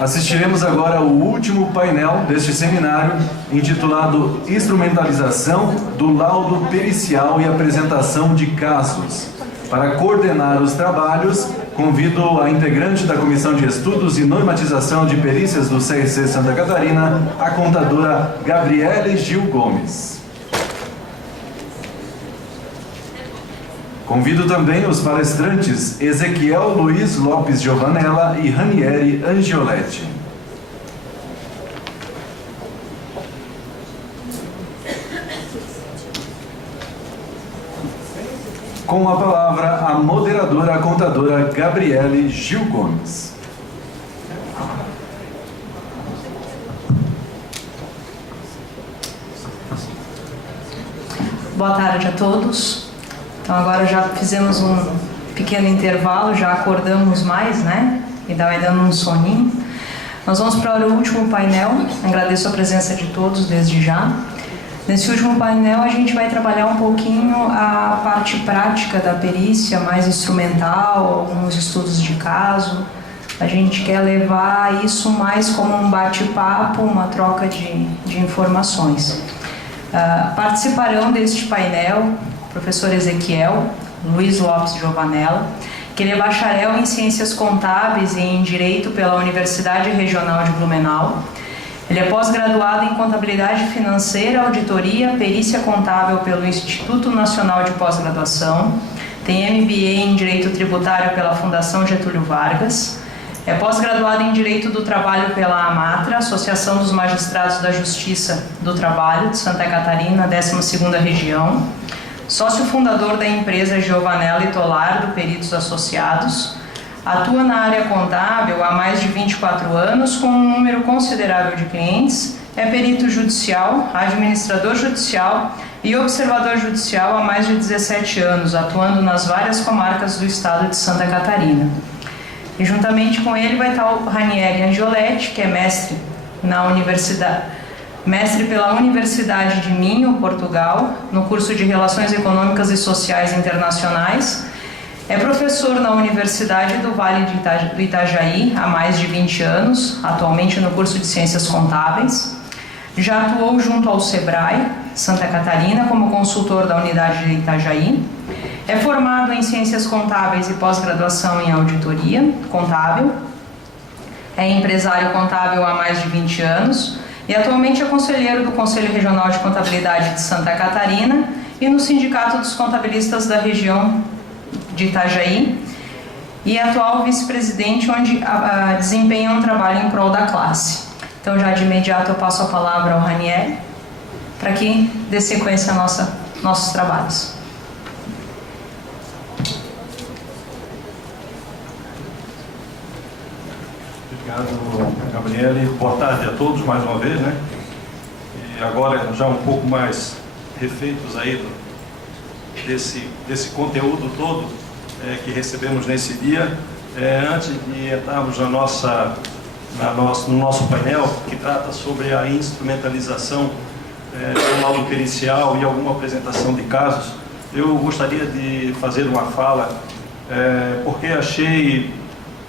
Assistiremos agora ao último painel deste seminário, intitulado Instrumentalização do laudo pericial e apresentação de casos. Para coordenar os trabalhos, convido a integrante da Comissão de Estudos e Normatização de Perícias do CRC Santa Catarina, a contadora Gabriele Gil Gomes. Convido também os palestrantes Ezequiel Luiz Lopes Giovanella e Ranieri Angioletti. Com a palavra, a moderadora, a contadora Gabriele Gil Gomes. Boa tarde a todos. Então agora já fizemos um pequeno intervalo, já acordamos mais, né? E vai dando um soninho. Nós vamos para o último painel. Agradeço a presença de todos desde já. Nesse último painel a gente vai trabalhar um pouquinho a parte prática da perícia, mais instrumental, alguns estudos de caso. A gente quer levar isso mais como um bate-papo, uma troca de informações. Participarão deste painel o professor Ezequiel Luiz Lopes Giovanella, que ele é bacharel em Ciências Contábeis e em Direito pela Universidade Regional de Blumenau. Ele é pós-graduado em Contabilidade Financeira, Auditoria, Perícia Contábil pelo Instituto Nacional de Pós-Graduação, tem MBA em Direito Tributário pela Fundação Getúlio Vargas, é pós-graduado em Direito do Trabalho pela AMATRA, Associação dos Magistrados da Justiça do Trabalho de Santa Catarina, 12ª Região, sócio fundador da empresa Giovanella e Tolardo Peritos Associados, atua na área contábil há mais de 24 anos, com um número considerável de clientes, é perito judicial, administrador judicial e observador judicial há mais de 17 anos, atuando nas várias comarcas do estado de Santa Catarina. E juntamente com ele vai estar o Ranieri Angioletti, que é mestre pela Universidade de Minho, Portugal, no curso de Relações Econômicas e Sociais Internacionais. É professor na Universidade do Vale do Itajaí há mais de 20 anos, atualmente no curso de Ciências Contábeis. Já atuou junto ao SEBRAE, Santa Catarina, como consultor da unidade de Itajaí. É formado em Ciências Contábeis e pós-graduação em Auditoria Contábil. É empresário contábil há mais de 20 anos e atualmente é conselheiro do Conselho Regional de Contabilidade de Santa Catarina e no Sindicato dos Contabilistas da região de Itajaí e é atual vice-presidente, onde desempenha um trabalho em prol da classe. Então, já de imediato eu passo a palavra ao Ranieri para que dê sequência a nossos trabalhos. Obrigado, Gabriele. Boa tarde a todos mais uma vez, né? E agora já um pouco mais refeitos aí desse conteúdo todo que recebemos nesse dia. Antes de entrarmos no nosso painel, que trata sobre a instrumentalização do laudo pericial e alguma apresentação de casos, eu gostaria de fazer uma fala, porque achei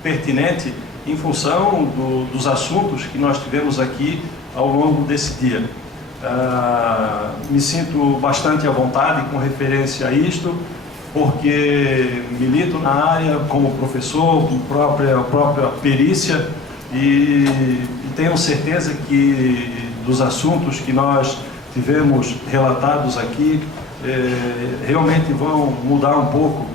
pertinente em função dos assuntos que nós tivemos aqui ao longo desse dia. Me sinto bastante à vontade com referência a isto, porque milito na área como professor, com própria perícia, e tenho certeza que dos assuntos que nós tivemos relatados aqui, realmente vão mudar um pouco,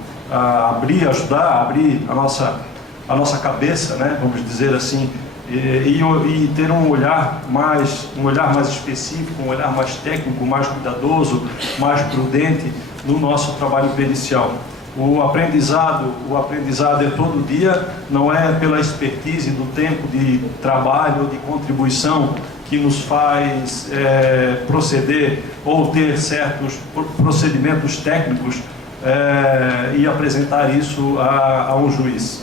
ajudar a abrir a nossa cabeça, né, vamos dizer assim, e ter um olhar mais específico, um olhar mais técnico, mais cuidadoso, mais prudente no nosso trabalho pericial. O aprendizado é todo dia, não é pela expertise do tempo de trabalho, de contribuição que nos faz proceder ou ter certos procedimentos técnicos e apresentar isso a um juiz.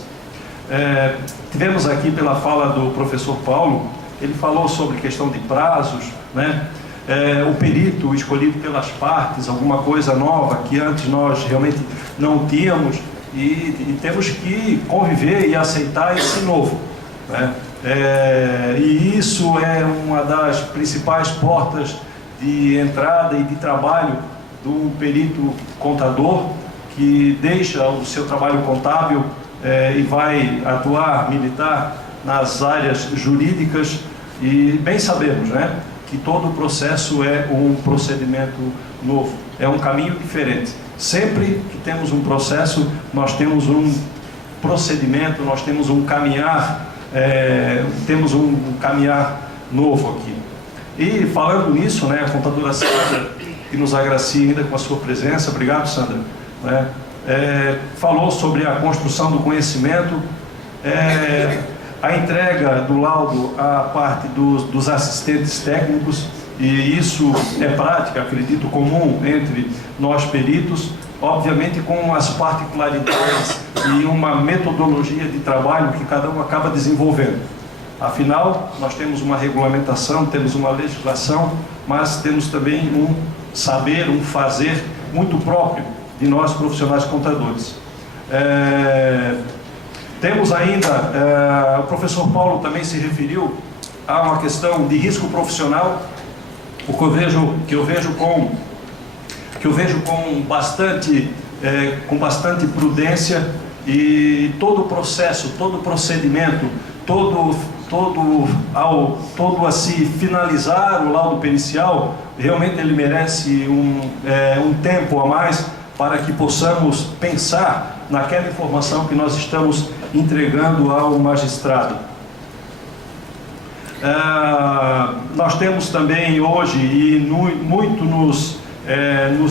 Tivemos aqui pela fala do professor Paulo, ele falou sobre questão de prazos, né? O perito escolhido pelas partes, alguma coisa nova que antes nós realmente não tínhamos e temos que conviver e aceitar esse novo, né? E isso é uma das principais portas de entrada e de trabalho do perito contador, que deixa o seu trabalho contábil e vai atuar, militar nas áreas jurídicas. E bem sabemos, né, que todo o processo é um procedimento novo, é um caminho diferente. Sempre que temos um processo, nós temos um procedimento, nós temos um caminhar, novo aqui. E falando nisso, né, a contadora Sandra, que nos agracia ainda com a sua presença, obrigado, Sandra, né, falou sobre a construção do conhecimento, a entrega do laudo à parte dos assistentes técnicos, e isso é prática, acredito, comum entre nós peritos, obviamente com as particularidades e uma metodologia de trabalho que cada um acaba desenvolvendo. Afinal, nós temos uma regulamentação, temos uma legislação, mas temos também um saber, um fazer muito próprio de nós profissionais contadores. Temos ainda, o professor Paulo também se referiu a uma questão de risco profissional, o que eu vejo com bastante prudência, e todo o processo, todo o procedimento, todo a se finalizar o laudo pericial, realmente ele merece um tempo a mais para que possamos pensar naquela informação que nós estamos entregando ao magistrado. Nós temos também hoje, e muito nos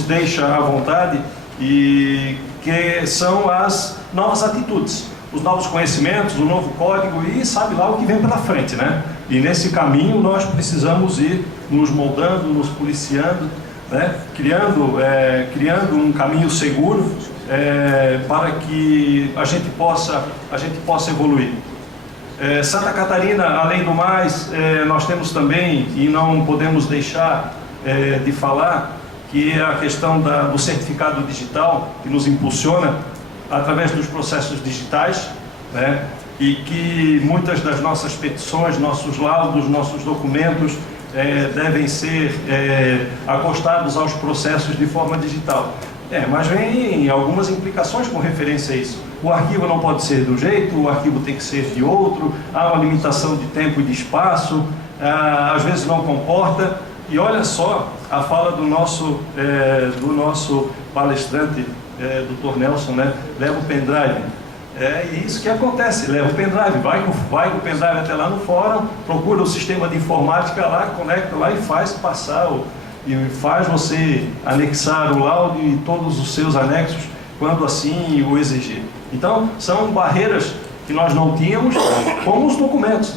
deixa à vontade, e que são as novas atitudes, os novos conhecimentos, o novo código, e sabe lá o que vem pela frente, né? E nesse caminho nós precisamos ir nos moldando, nos policiando, né? Criando um caminho seguro para que a gente possa evoluir. Santa Catarina, além do mais, nós temos também, e não podemos deixar de falar, que é a questão do certificado digital, que nos impulsiona através dos processos digitais, né? E que muitas das nossas petições, nossos laudos, nossos documentos devem ser acostados aos processos de forma digital. Mas vem algumas implicações com referência a isso. O arquivo não pode ser de um jeito, o arquivo tem que ser de outro, há uma limitação de tempo e de espaço, às vezes não comporta. E olha só a fala do nosso palestrante, Dr. Nelson, né? Leva o pendrive. E isso que acontece, leva o pendrive, vai com o pendrive até lá no fórum, procura o sistema de informática lá, conecta lá e faz passar, e faz você anexar o laudo e todos os seus anexos, quando assim o exigir. Então, são barreiras que nós não tínhamos, como os documentos.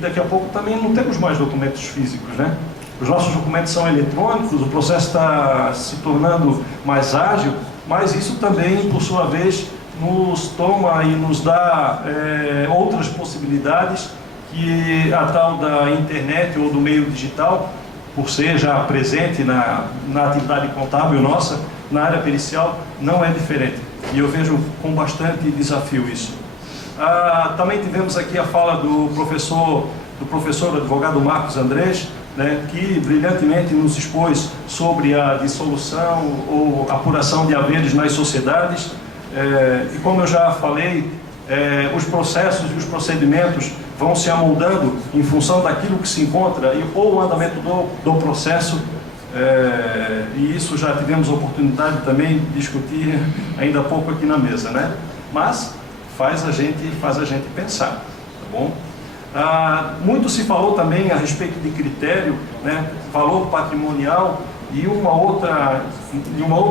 Daqui a pouco também não temos mais documentos físicos, né? Os nossos documentos são eletrônicos, o processo está se tornando mais ágil, mas isso também, por sua vez, nos toma e nos dá outras possibilidades que a tal da internet ou do meio digital, por ser já presente na atividade contábil nossa, na área pericial, não é diferente. E eu vejo com bastante desafio isso. Também tivemos aqui a fala do professor advogado Marcos Andrés, né, que brilhantemente nos expôs sobre a dissolução ou apuração de haveres nas sociedades. E como eu já falei, os processos e os procedimentos vão se amoldando em função daquilo que se encontra ou o andamento do processo, e isso já tivemos a oportunidade também de discutir ainda há pouco aqui na mesa, né? Mas faz a gente pensar, tá bom? Muito se falou também a respeito de critério, né? Valor patrimonial e uma outra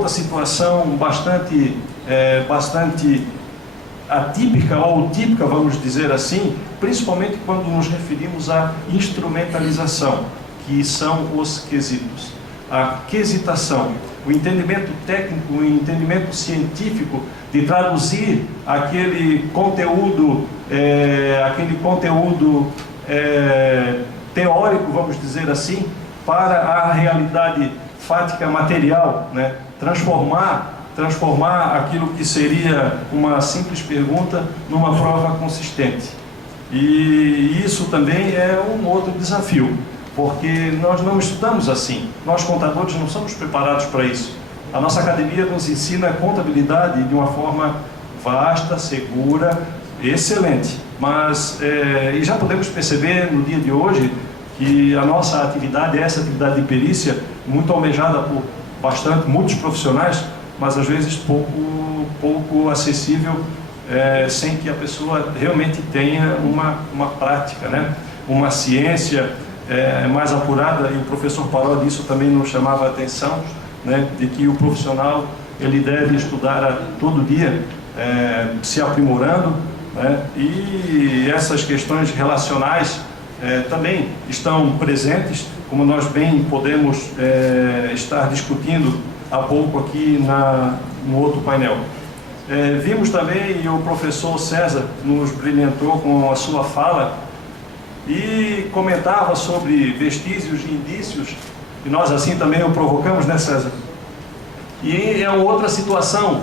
situação bastante atípica ou típica, vamos dizer assim, principalmente quando nos referimos à instrumentalização, que são os quesitos. A quesitação, o entendimento técnico, o entendimento científico de traduzir aquele conteúdo teórico, vamos dizer assim, para a realidade fática material, né? Transformar aquilo que seria uma simples pergunta numa prova consistente. E isso também é um outro desafio, porque nós não estudamos assim. Nós, contadores, não somos preparados para isso. A nossa academia nos ensina a contabilidade de uma forma vasta, segura, excelente. Mas, e já podemos perceber no dia de hoje que a nossa atividade, essa atividade de perícia, muito almejada por muitos profissionais, mas às vezes pouco acessível, sem que a pessoa realmente tenha uma prática, né? Uma ciência mais apurada. E o professor Parodi, isso também nos chamava a atenção, né? De que o profissional ele deve estudar todo dia, se aprimorando, né? E essas questões relacionais também estão presentes, como nós bem podemos estar discutindo há pouco aqui no outro painel. Vimos também, e o professor César nos brilhantou com a sua fala, e comentava sobre vestígios e indícios, e nós assim também o provocamos, né, César? E é uma outra situação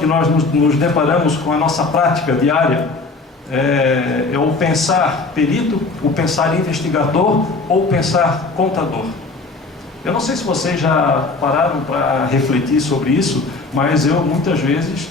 que nós nos deparamos com a nossa prática diária, é o pensar perito, o pensar investigador ou o pensar contador. Eu não sei se vocês já pararam para refletir sobre isso, mas eu muitas vezes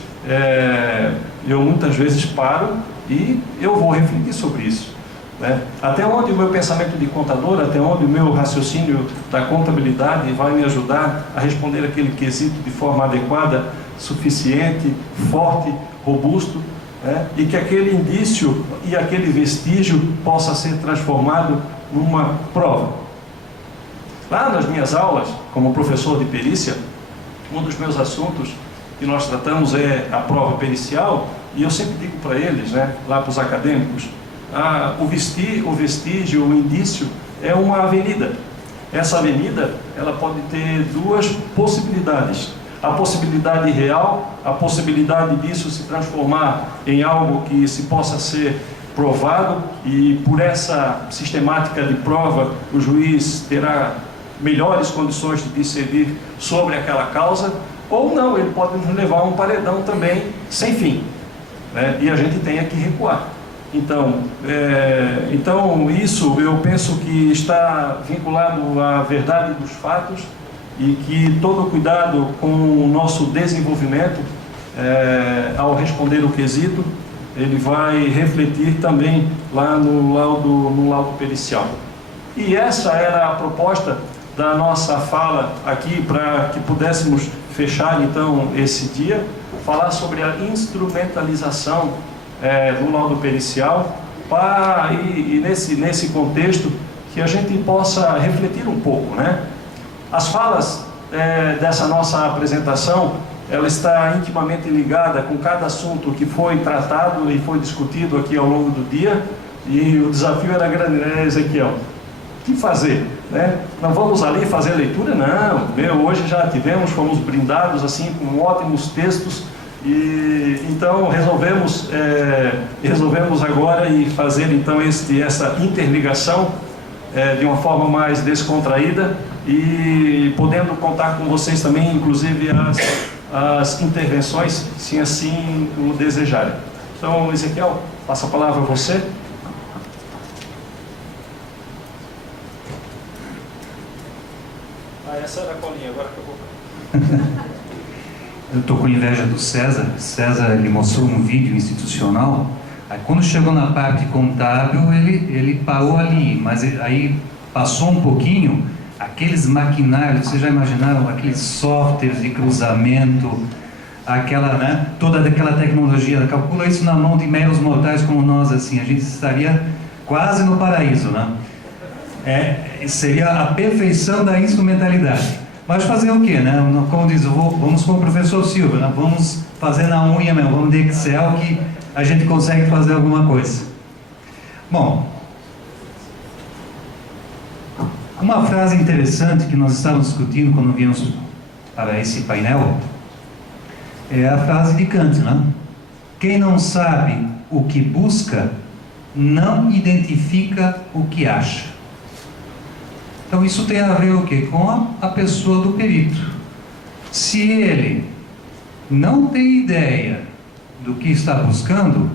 paro e eu vou refletir sobre isso, né? Até onde o meu pensamento de contador, até onde o meu raciocínio da contabilidade vai me ajudar a responder aquele quesito de forma adequada, suficiente, forte, robusto, né? E que aquele indício e aquele vestígio possa ser transformado numa prova. Lá nas minhas aulas, como professor de perícia, um dos meus assuntos que nós tratamos é a prova pericial, e eu sempre digo para eles, né, lá para os acadêmicos, o vestígio, o indício é uma avenida. Essa avenida, ela pode ter duas possibilidades. A possibilidade real, a possibilidade disso se transformar em algo que se possa ser provado, e por essa sistemática de prova o juiz terá melhores condições de discernir sobre aquela causa, ou não, ele pode nos levar a um paredão também sem fim, né? E a gente tem que recuar. Então isso eu penso que está vinculado à verdade dos fatos, e que todo cuidado com o nosso desenvolvimento, ao responder o quesito, ele vai refletir também lá no laudo pericial. E essa era a proposta da nossa fala aqui, para que pudéssemos fechar então esse dia, falar sobre a instrumentalização do laudo pericial, e nesse contexto que a gente possa refletir um pouco, né? As falas dessa nossa apresentação, ela está intimamente ligada com cada assunto que foi tratado e foi discutido aqui ao longo do dia, e o desafio era grande, né, Ezequiel? O que fazer, né? Não vamos ali fazer leitura? Não, hoje já fomos brindados assim com ótimos textos, e então resolvemos agora e fazer então essa interligação de uma forma mais descontraída, e podendo contar com vocês também, inclusive as intervenções, se assim o desejarem. Então, Ezequiel, passa a palavra a você. Essa era a colinha, agora acabou. Eu estou com inveja do César. César, ele mostrou um vídeo institucional. Aí, quando chegou na parte contábil, ele parou ali, mas aí passou um pouquinho, aqueles maquinários, vocês já imaginaram aqueles softwares de cruzamento, toda aquela tecnologia, calcula isso na mão de meros mortais como nós, assim, a gente estaria quase no paraíso, né? Seria a perfeição da instrumentalidade. Mas fazer o quê, né? Como diz, vamos com o professor Silva, né? Vamos fazer na unha mesmo, vamos de Excel que a gente consegue fazer alguma coisa. Bom, uma frase interessante que nós estávamos discutindo quando viemos para esse painel é a frase de Kant, né? Quem não sabe o que busca, não identifica o que acha. Então isso tem a ver o quê? Com a pessoa do perito. Se ele não tem ideia do que está buscando,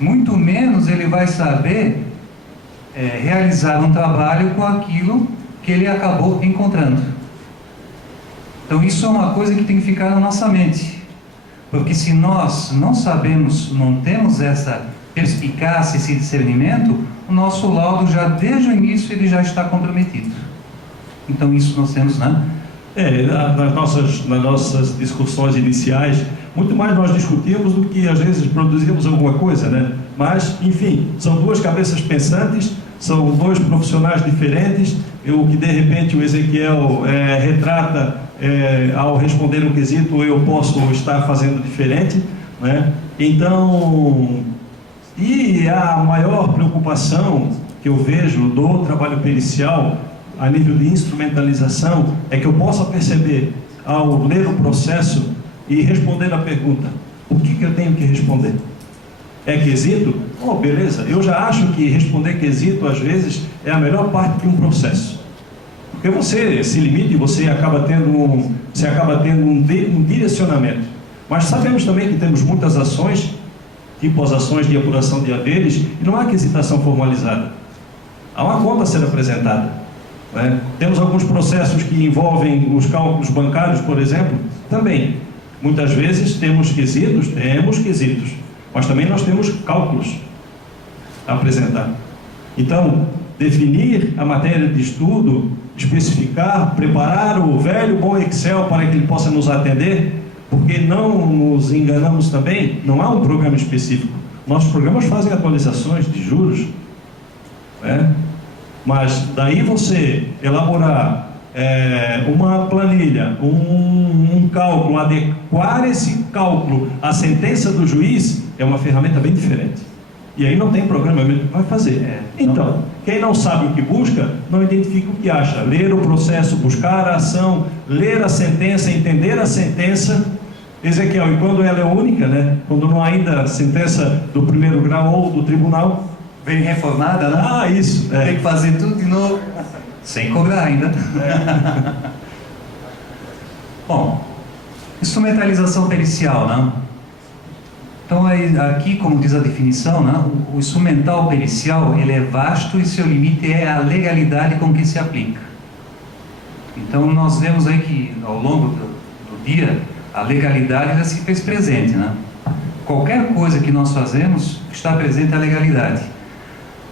muito menos ele vai saber realizar um trabalho com aquilo que ele acabou encontrando. Então isso é uma coisa que tem que ficar na nossa mente, porque se nós não sabemos, não temos essa perspicácia, esse discernimento, o nosso laudo já desde o início ele já está comprometido. Então isso nós temos, né? Nas nossas discussões iniciais, muito mais nós discutimos do que às vezes produzimos alguma coisa, né? Mas, enfim, são duas cabeças pensantes, são dois profissionais diferentes. O que de repente o Ezequiel retrata ao responder um quesito, eu posso estar fazendo diferente, né? Então, e a maior preocupação que eu vejo do trabalho pericial a nível de instrumentalização é que eu possa perceber ao ler o processo e responder a pergunta: o que eu tenho que responder? É quesito? Oh, beleza, eu já acho que responder quesito às vezes é a melhor parte de um processo, porque você se limita e você acaba tendo um direcionamento. Mas sabemos também que temos muitas ações, tipo as ações de apuração de haveres, e não há quesitação formalizada, há uma conta a ser apresentada, né? Temos alguns processos que envolvem os cálculos bancários, por exemplo, também muitas vezes temos quesitos, mas também nós temos cálculos a apresentar. Então, definir a matéria de estudo, especificar, preparar o velho bom Excel para que ele possa nos atender, porque não nos enganamos também, não há um programa específico. Nossos programas fazem atualizações de juros, né? Mas daí você elaborar uma planilha, um cálculo, adequar esse cálculo à sentença do juiz, é uma ferramenta bem diferente. E aí não tem programa mesmo que vai fazer. Então, quem não sabe o que busca, não identifica o que acha. Ler o processo, buscar a ação, ler a sentença, entender a sentença. Ezequiel, e quando ela é única, né? Quando não há ainda sentença do primeiro grau ou do tribunal, vem reformada, né? Ah, isso. Tem que fazer tudo de novo, sem cobrar ainda. Bom, instrumentalização pericial, né? Então, aqui, como diz a definição, né, o instrumental pericial, ele é vasto e seu limite é a legalidade com que se aplica. Então, nós vemos aí que, ao longo do dia, a legalidade já se fez presente, né? Qualquer coisa que nós fazemos, está presente a legalidade.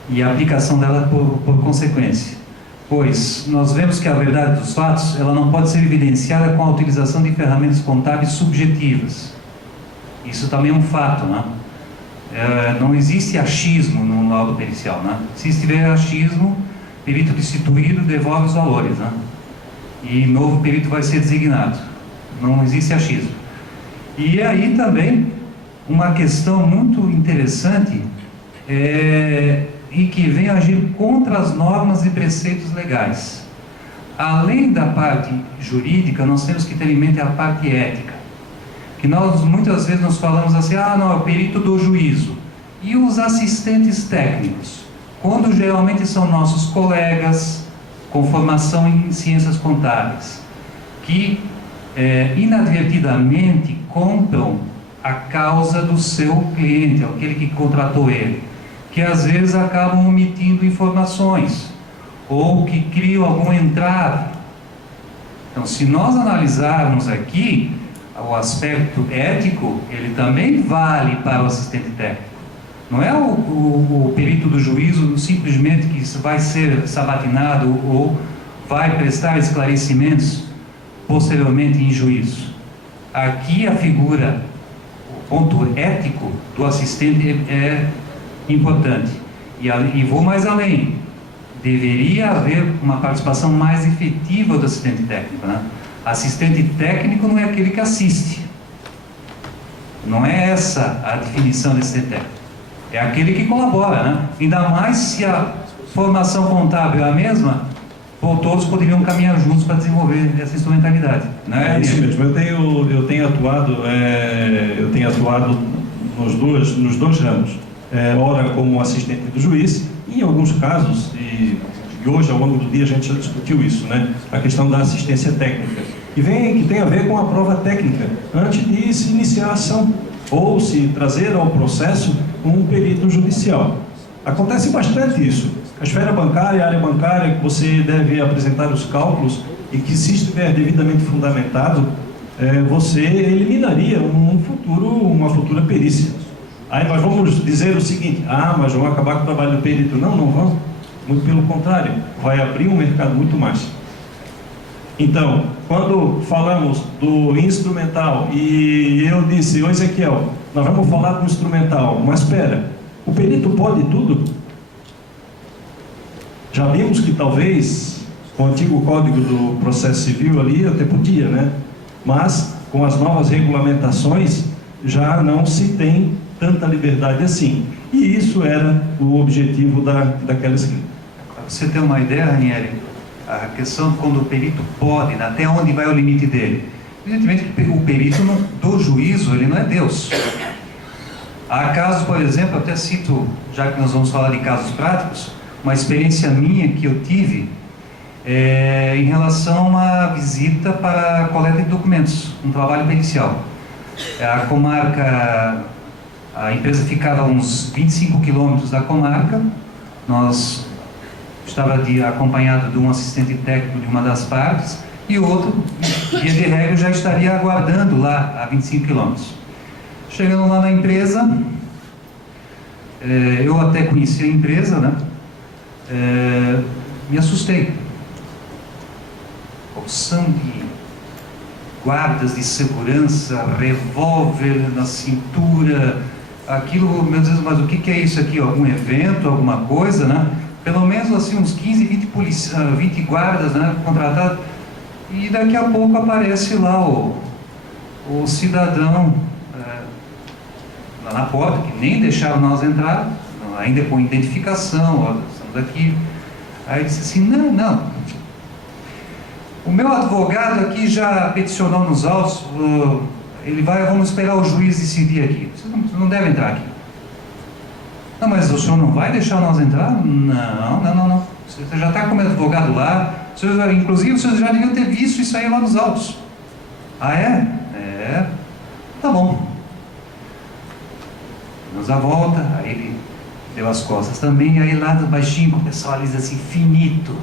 E a aplicação dela por consequência. Pois, nós vemos que a verdade dos fatos, ela não pode ser evidenciada com a utilização de ferramentas contábeis subjetivas. Isso também é um fato, né? Não existe achismo no laudo pericial, né? Se estiver achismo, perito destituído devolve os valores, né? E novo perito vai ser designado. Não existe achismo. E aí também, uma questão muito interessante e que vem agir contra as normas e preceitos legais. Além da parte jurídica, nós temos que ter em mente a parte ética. Que nós muitas vezes nós falamos assim, não, é o perito do juízo. E os assistentes técnicos? Quando geralmente são nossos colegas com formação em ciências contábeis, que inadvertidamente compram a causa do seu cliente, aquele que contratou ele, que às vezes acabam omitindo informações, ou que criam algum entrave. Então, se nós analisarmos aqui, o aspecto ético, ele também vale para o assistente técnico. Não é o perito do juízo simplesmente que vai ser sabatinado ou vai prestar esclarecimentos posteriormente em juízo. Aqui a figura, o ponto ético do assistente é importante. E vou mais além. Deveria haver uma participação mais efetiva do assistente técnico, né? Assistente técnico não é aquele que assiste. Não é essa a definição de assistente técnico. É aquele que colabora, né? Ainda mais se a formação contábil é a mesma, todos poderiam caminhar juntos para desenvolver essa instrumentalidade. Né? É isso mesmo. Eu tenho atuado nos dois ramos. Ora como assistente do juiz, e em alguns casos, e hoje ao longo do dia a gente já discutiu isso, né? A questão da assistência técnica, que tem a ver com a prova técnica, antes de se iniciar a ação, ou se trazer ao processo um perito judicial. Acontece bastante isso. A esfera bancária, a área bancária, que você deve apresentar os cálculos e que, se estiver devidamente fundamentado, você eliminaria uma futura perícia. Aí nós vamos dizer o seguinte: mas vão acabar com o trabalho do perito. Não, não vão. Muito pelo contrário, vai abrir um mercado muito mais. Então, quando falamos do instrumental, e eu disse: ô Ezequiel, nós vamos falar do instrumental, mas espera, o perito pode tudo? Já vimos que talvez, com o antigo Código do Processo Civil ali, até podia, né? Mas, com as novas regulamentações, já não se tem tanta liberdade assim. E isso era o objetivo daquela escrita. Para você ter uma ideia, Ranieri, a questão quando o perito pode, até onde vai o limite dele? Evidentemente que o perito do juízo, ele não é Deus. Há casos, por exemplo, até cito, já que nós vamos falar de casos práticos, uma experiência minha que eu tive em relação a uma visita para a coleta de documentos, um trabalho pericial. A comarca, a empresa ficava a uns 25 quilômetros da comarca. Nós estava acompanhado de um assistente técnico de uma das partes, e o outro, via de regra, já estaria aguardando lá a 25 quilômetros. Chegando lá na empresa, eu até conheci a empresa, né? Me assustei. Porção de guardas de segurança, revólver na cintura, aquilo, meu Deus, mas o que é isso aqui? Algum evento, alguma coisa, né? Pelo menos assim uns 15, 20 guardas, né, contratados, e daqui a pouco aparece lá o cidadão lá na porta, que nem deixaram nós entrar, ainda com identificação, ó, estamos aqui. Aí disse assim: não, o meu advogado aqui já peticionou nos autos, vamos esperar o juiz decidir aqui, vocês não devem entrar aqui. Não, mas o senhor não vai deixar nós entrar? Não. Você já está com o meu advogado lá. Inclusive, o senhor já devia ter visto isso aí lá nos autos. Ah, é? Tá bom. Damos a volta, aí ele deu as costas também, aí lá baixinho, o pessoal diz assim: finito.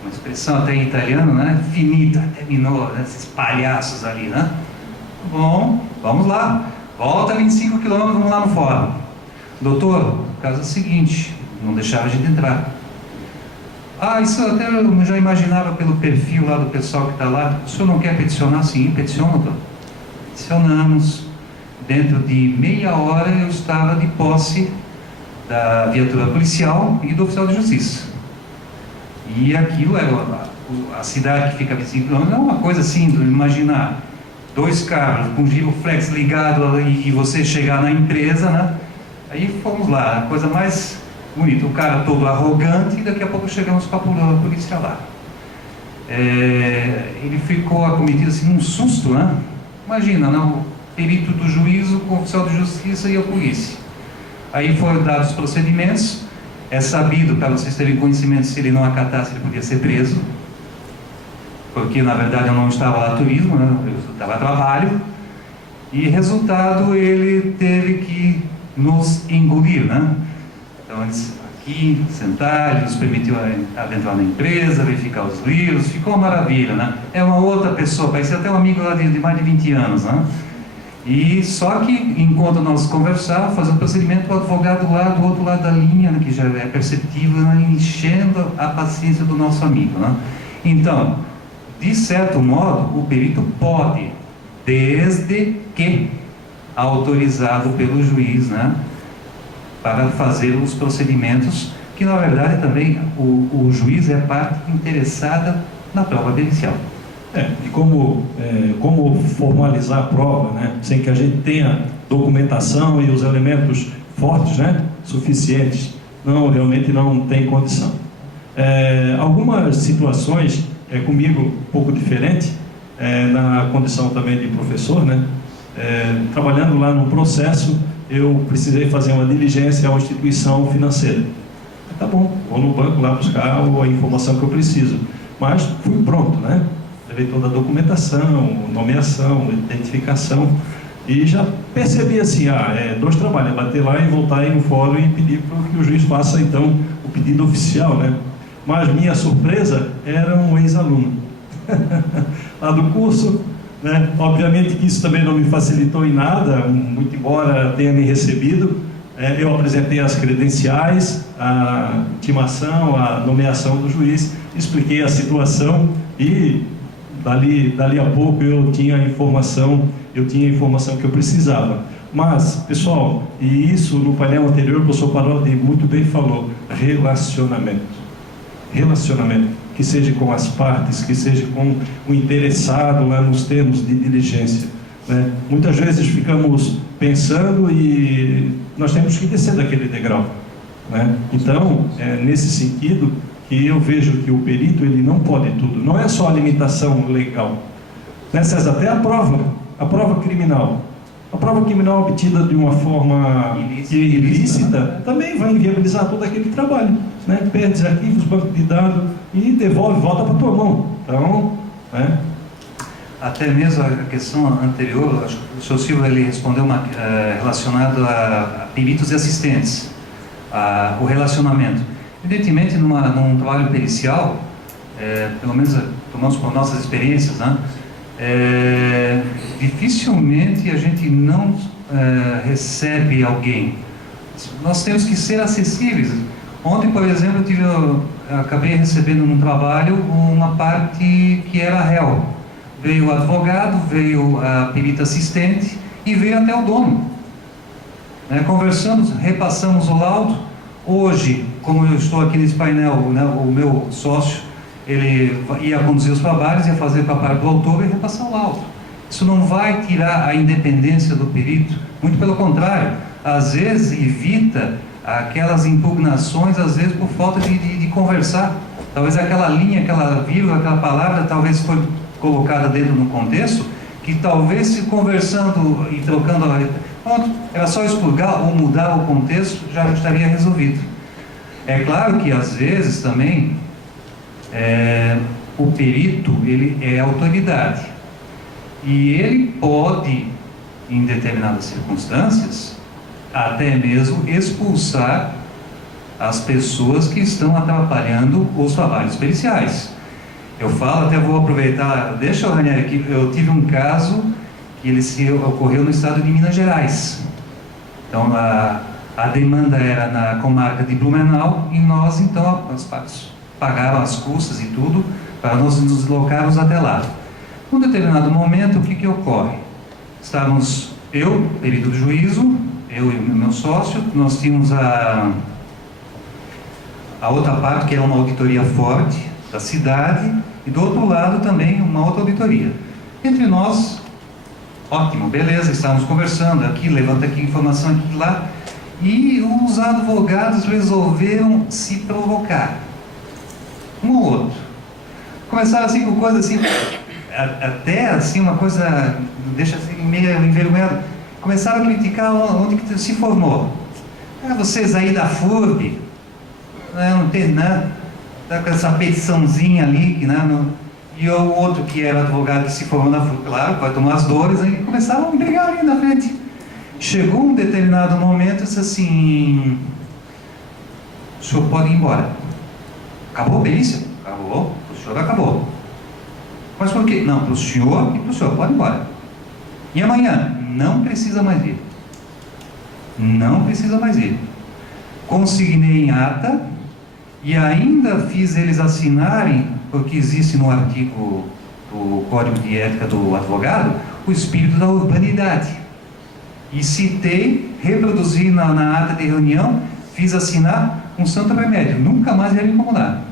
Uma expressão até em italiano, né? Finito, terminou, né? Esses palhaços ali, né? Bom, vamos lá. Volta 25 quilômetros, vamos lá no fórum. Doutor, o caso é o seguinte, não deixava a gente entrar. Isso até eu já imaginava pelo perfil lá do pessoal que está lá. O senhor não quer peticionar? Sim, peticiona, doutor. Peticionamos. Dentro de meia hora eu estava de posse da viatura policial e do oficial de justiça. E aquilo a cidade que fica a 25 km é uma coisa assim, imaginar 2 carros com giroflex ligado e você chegar na empresa, né? Aí fomos lá, a coisa mais bonita, o cara todo arrogante, e daqui a pouco chegamos com a polícia lá. Ele ficou acometido assim, num susto, né? Imagina, né? O perito do juízo com o oficial de justiça e a polícia. Aí foram dados os procedimentos. É sabido, para vocês terem conhecimento, se ele não acatasse, ele podia ser preso, porque na verdade eu não estava lá a turismo, né? Eu estava a trabalho, e resultado, ele teve que nos engolir, né? Então eles aqui, sentar, ele nos permitiu adentrar na empresa, verificar os livros, ficou uma maravilha, né? É uma outra pessoa, parecia até um amigo lá de mais de 20 anos, né? E só que, enquanto nós conversávamos, fazendo procedimento, o advogado lá do outro lado da linha, né, que já é perceptível, né, enchendo a paciência do nosso amigo, né? Então, de certo modo, o perito pode, desde que autorizado pelo juiz, né, para fazer os procedimentos, que na verdade também o juiz é parte interessada na prova pericial. E como formalizar a prova, né, sem que a gente tenha documentação e os elementos fortes, né, suficientes, realmente não tem condição. Algumas situações, comigo um pouco diferente, na condição também de professor, né, trabalhando lá no processo, eu precisei fazer uma diligência a uma instituição financeira. Tá bom, vou no banco lá buscar a informação que eu preciso, mas fui pronto, né? Levei toda a documentação, nomeação, identificação, E já percebi assim, dois trabalhos, é bater lá e voltar aí no fórum e pedir para que o juiz faça então o pedido oficial, né? Mas minha surpresa era um ex-aluno lá do curso, né? Obviamente que isso também não me facilitou em nada, muito embora tenha me recebido. Eu apresentei as credenciais, a intimação, a nomeação do juiz, expliquei a situação e dali a pouco eu tinha a informação que eu precisava. Mas, pessoal, e isso no painel anterior o professor Parodi muito bem falou, relacionamento, que seja com as partes, que seja com o interessado lá nos termos de diligência, né? Muitas vezes ficamos pensando e nós temos que descer daquele degrau, né? Então, é nesse sentido que eu vejo que o perito ele não pode tudo, não é só a limitação legal, né, César? Até a prova criminal obtida de uma forma ilícita também vai inviabilizar todo aquele trabalho, né? Perde os arquivos, banco de dados e devolve, volta para a tua mão. Então, né? Até mesmo a questão anterior, acho que o senhor Silva ele respondeu relacionado a peritos e assistentes, o relacionamento. Evidentemente, num trabalho pericial, pelo menos tomamos por nossas experiências, né? Dificilmente a gente não recebe alguém. Nós temos que ser acessíveis. Ontem, por exemplo, eu acabei recebendo num trabalho uma parte que era réu. Veio o advogado, veio a perita assistente e veio até o dono. Conversamos, repassamos o laudo. Hoje, como eu estou aqui nesse painel, né, o meu sócio, ele ia conduzir os trabalhos, ia fazer para a parte do autor e repassar o laudo. Isso não vai tirar a independência do perito, muito pelo contrário, às vezes evita aquelas impugnações, às vezes por falta de conversar. Talvez aquela linha, aquela vírgula, aquela palavra, talvez foi colocada dentro do contexto, que talvez se conversando e trocando, pronto, era só expurgar ou mudar o contexto, já estaria resolvido. É claro que às vezes também o perito ele é autoridade e ele pode, em determinadas circunstâncias, até mesmo expulsar as pessoas que estão atrapalhando os trabalhos periciais. Eu falo, até vou aproveitar, deixa eu Ranieri aqui, eu tive um caso que ele ocorreu no estado de Minas Gerais. Então a demanda era na comarca de Blumenau e nós então as partes pagaram as custas e tudo para nós nos deslocarmos até lá. Num determinado momento, o que ocorre? Estávamos eu, perito do juízo, eu e o meu sócio, nós tínhamos a outra parte que era uma auditoria forte da cidade e do outro lado também uma outra auditoria. Entre nós, ótimo, beleza, estávamos conversando aqui, levanta aqui informação aqui e lá, e os advogados resolveram se provocar, um ou outro. Começaram assim com coisa assim, até assim uma coisa, deixa assim meio envergonhado. Começaram a criticar onde que se formou. Vocês aí da FURB, não tem nada, tá com essa petiçãozinha ali, e o outro que era advogado que se formou na FURB, claro, vai tomar as dores, aí começaram a brigar ali na frente. Chegou um determinado momento e disse assim: o senhor pode ir embora. Acabou a perícia? Acabou, o senhor acabou. Mas por quê? Não, para o senhor e para o senhor, pode ir embora. E amanhã? Não precisa mais ir. Não precisa mais ir. Consignei em ata e ainda fiz eles assinarem, porque existe no artigo do Código de Ética do Advogado, o espírito da urbanidade. E citei, reproduzi na ata de reunião, fiz assinar um santo remédio, nunca mais ia me incomodar.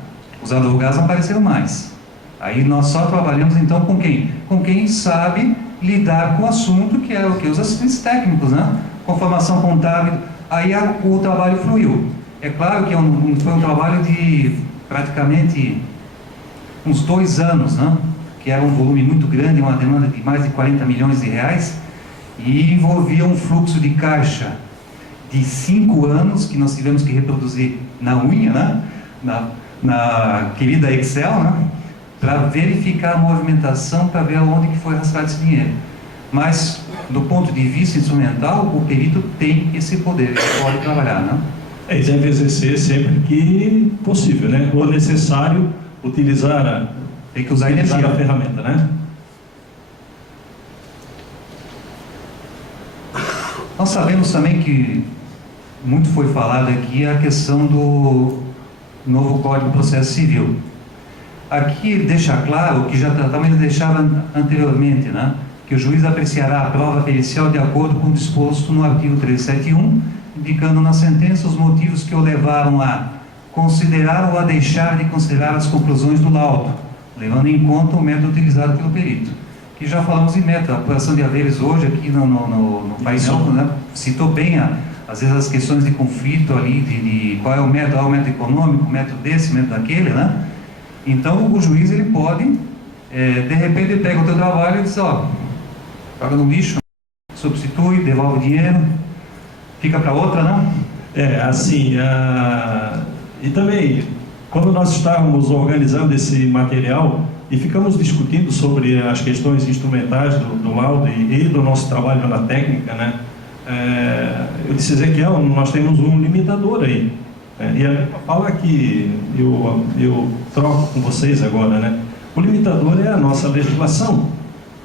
Os advogados não apareceram mais. Aí nós só trabalhamos então com quem? Com quem sabe lidar com o assunto, que é o que? Os assistentes técnicos, né? Com formação contábil. Aí o trabalho fluiu. É claro que foi um trabalho de praticamente uns 2 anos, né? Que era um volume muito grande, uma demanda de mais de 40 milhões de reais, e envolvia um fluxo de caixa de 5 anos, que nós tivemos que reproduzir na unha, né? Na querida Excel, né? Para verificar a movimentação, para ver aonde que foi arrastado esse dinheiro. Mas do ponto de vista instrumental, o perito tem esse poder, ele pode trabalhar, né? Ele deve exercer sempre que possível, né? Ou necessário utilizar Tem que usar energia. a ferramenta, né? Nós sabemos também que muito foi falado aqui a questão do novo Código de Processo Civil. Aqui ele deixa claro o que já também ele deixava anteriormente, né? Que o juiz apreciará a prova pericial de acordo com o disposto no artigo 371, indicando na sentença os motivos que o levaram a considerar ou a deixar de considerar as conclusões do laudo, levando em conta o método utilizado pelo perito. Que já falamos em método, a apuração de haveres hoje aqui no painel, né? Citou bem às vezes as questões de conflito ali, de qual é o método econômico, o método desse, o método daquele, né? Então o juiz ele pode, de repente ele pega o teu trabalho e diz, ó, joga no lixo, substitui, devolve o dinheiro, fica para outra, não? Assim, e também, quando nós estávamos organizando esse material e ficamos discutindo sobre as questões instrumentais do laudo e do nosso trabalho na técnica, né? Eu disse, Ezequiel, nós temos um limitador aí. E a fala que eu troco com vocês agora, né? O limitador é a nossa legislação,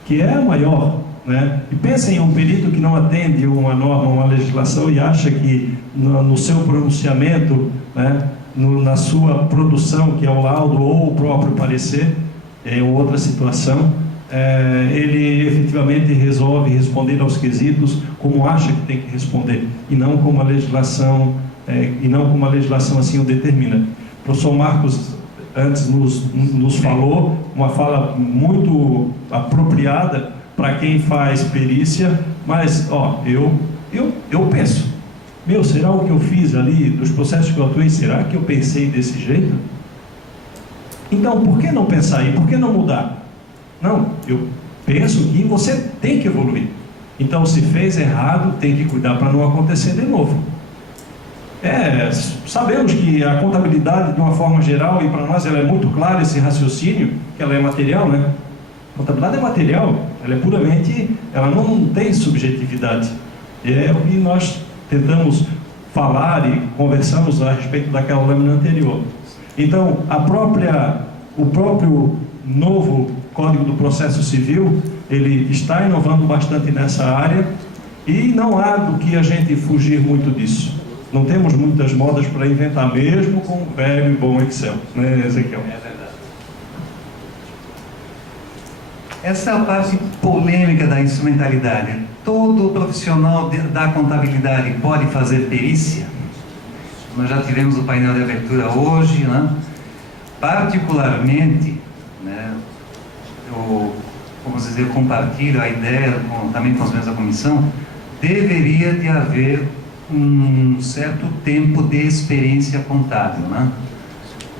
que é a maior, né? E pensem em um perito que não atende uma norma, uma legislação e acha que no seu pronunciamento, né, na sua produção, que é o laudo ou o próprio parecer, é outra situação, ele efetivamente resolve responder aos quesitos como acha que tem que responder, e não como a legislação assim o determina. O professor Marcos antes nos falou uma fala muito apropriada para quem faz perícia, mas eu penso, será o que eu fiz ali, dos processos que eu atuei, será que eu pensei desse jeito? Então, por que não pensar e por que não mudar? Não, eu penso que você tem que evoluir. Então, se fez errado, tem que cuidar para não acontecer de novo. Sabemos que a contabilidade, de uma forma geral, e para nós ela é muito clara, esse raciocínio, que ela é material, né? A contabilidade é material, ela é puramente, ela não tem subjetividade. É o que nós tentamos falar e conversamos a respeito daquela lâmina anterior. Então, o próprio novo Código do Processo Civil, ele está inovando bastante nessa área e não há do que a gente fugir muito disso. Não temos muitas modas para inventar, mesmo com o velho e bom Excel, né, Ezequiel? É verdade. Essa é a parte polêmica da instrumentalidade. Todo profissional da contabilidade pode fazer perícia? Nós já tivemos o painel de abertura hoje, né? Particularmente, né, eu compartilho a ideia também com os membros da comissão, deveria de haver um certo tempo de experiência contábil, né?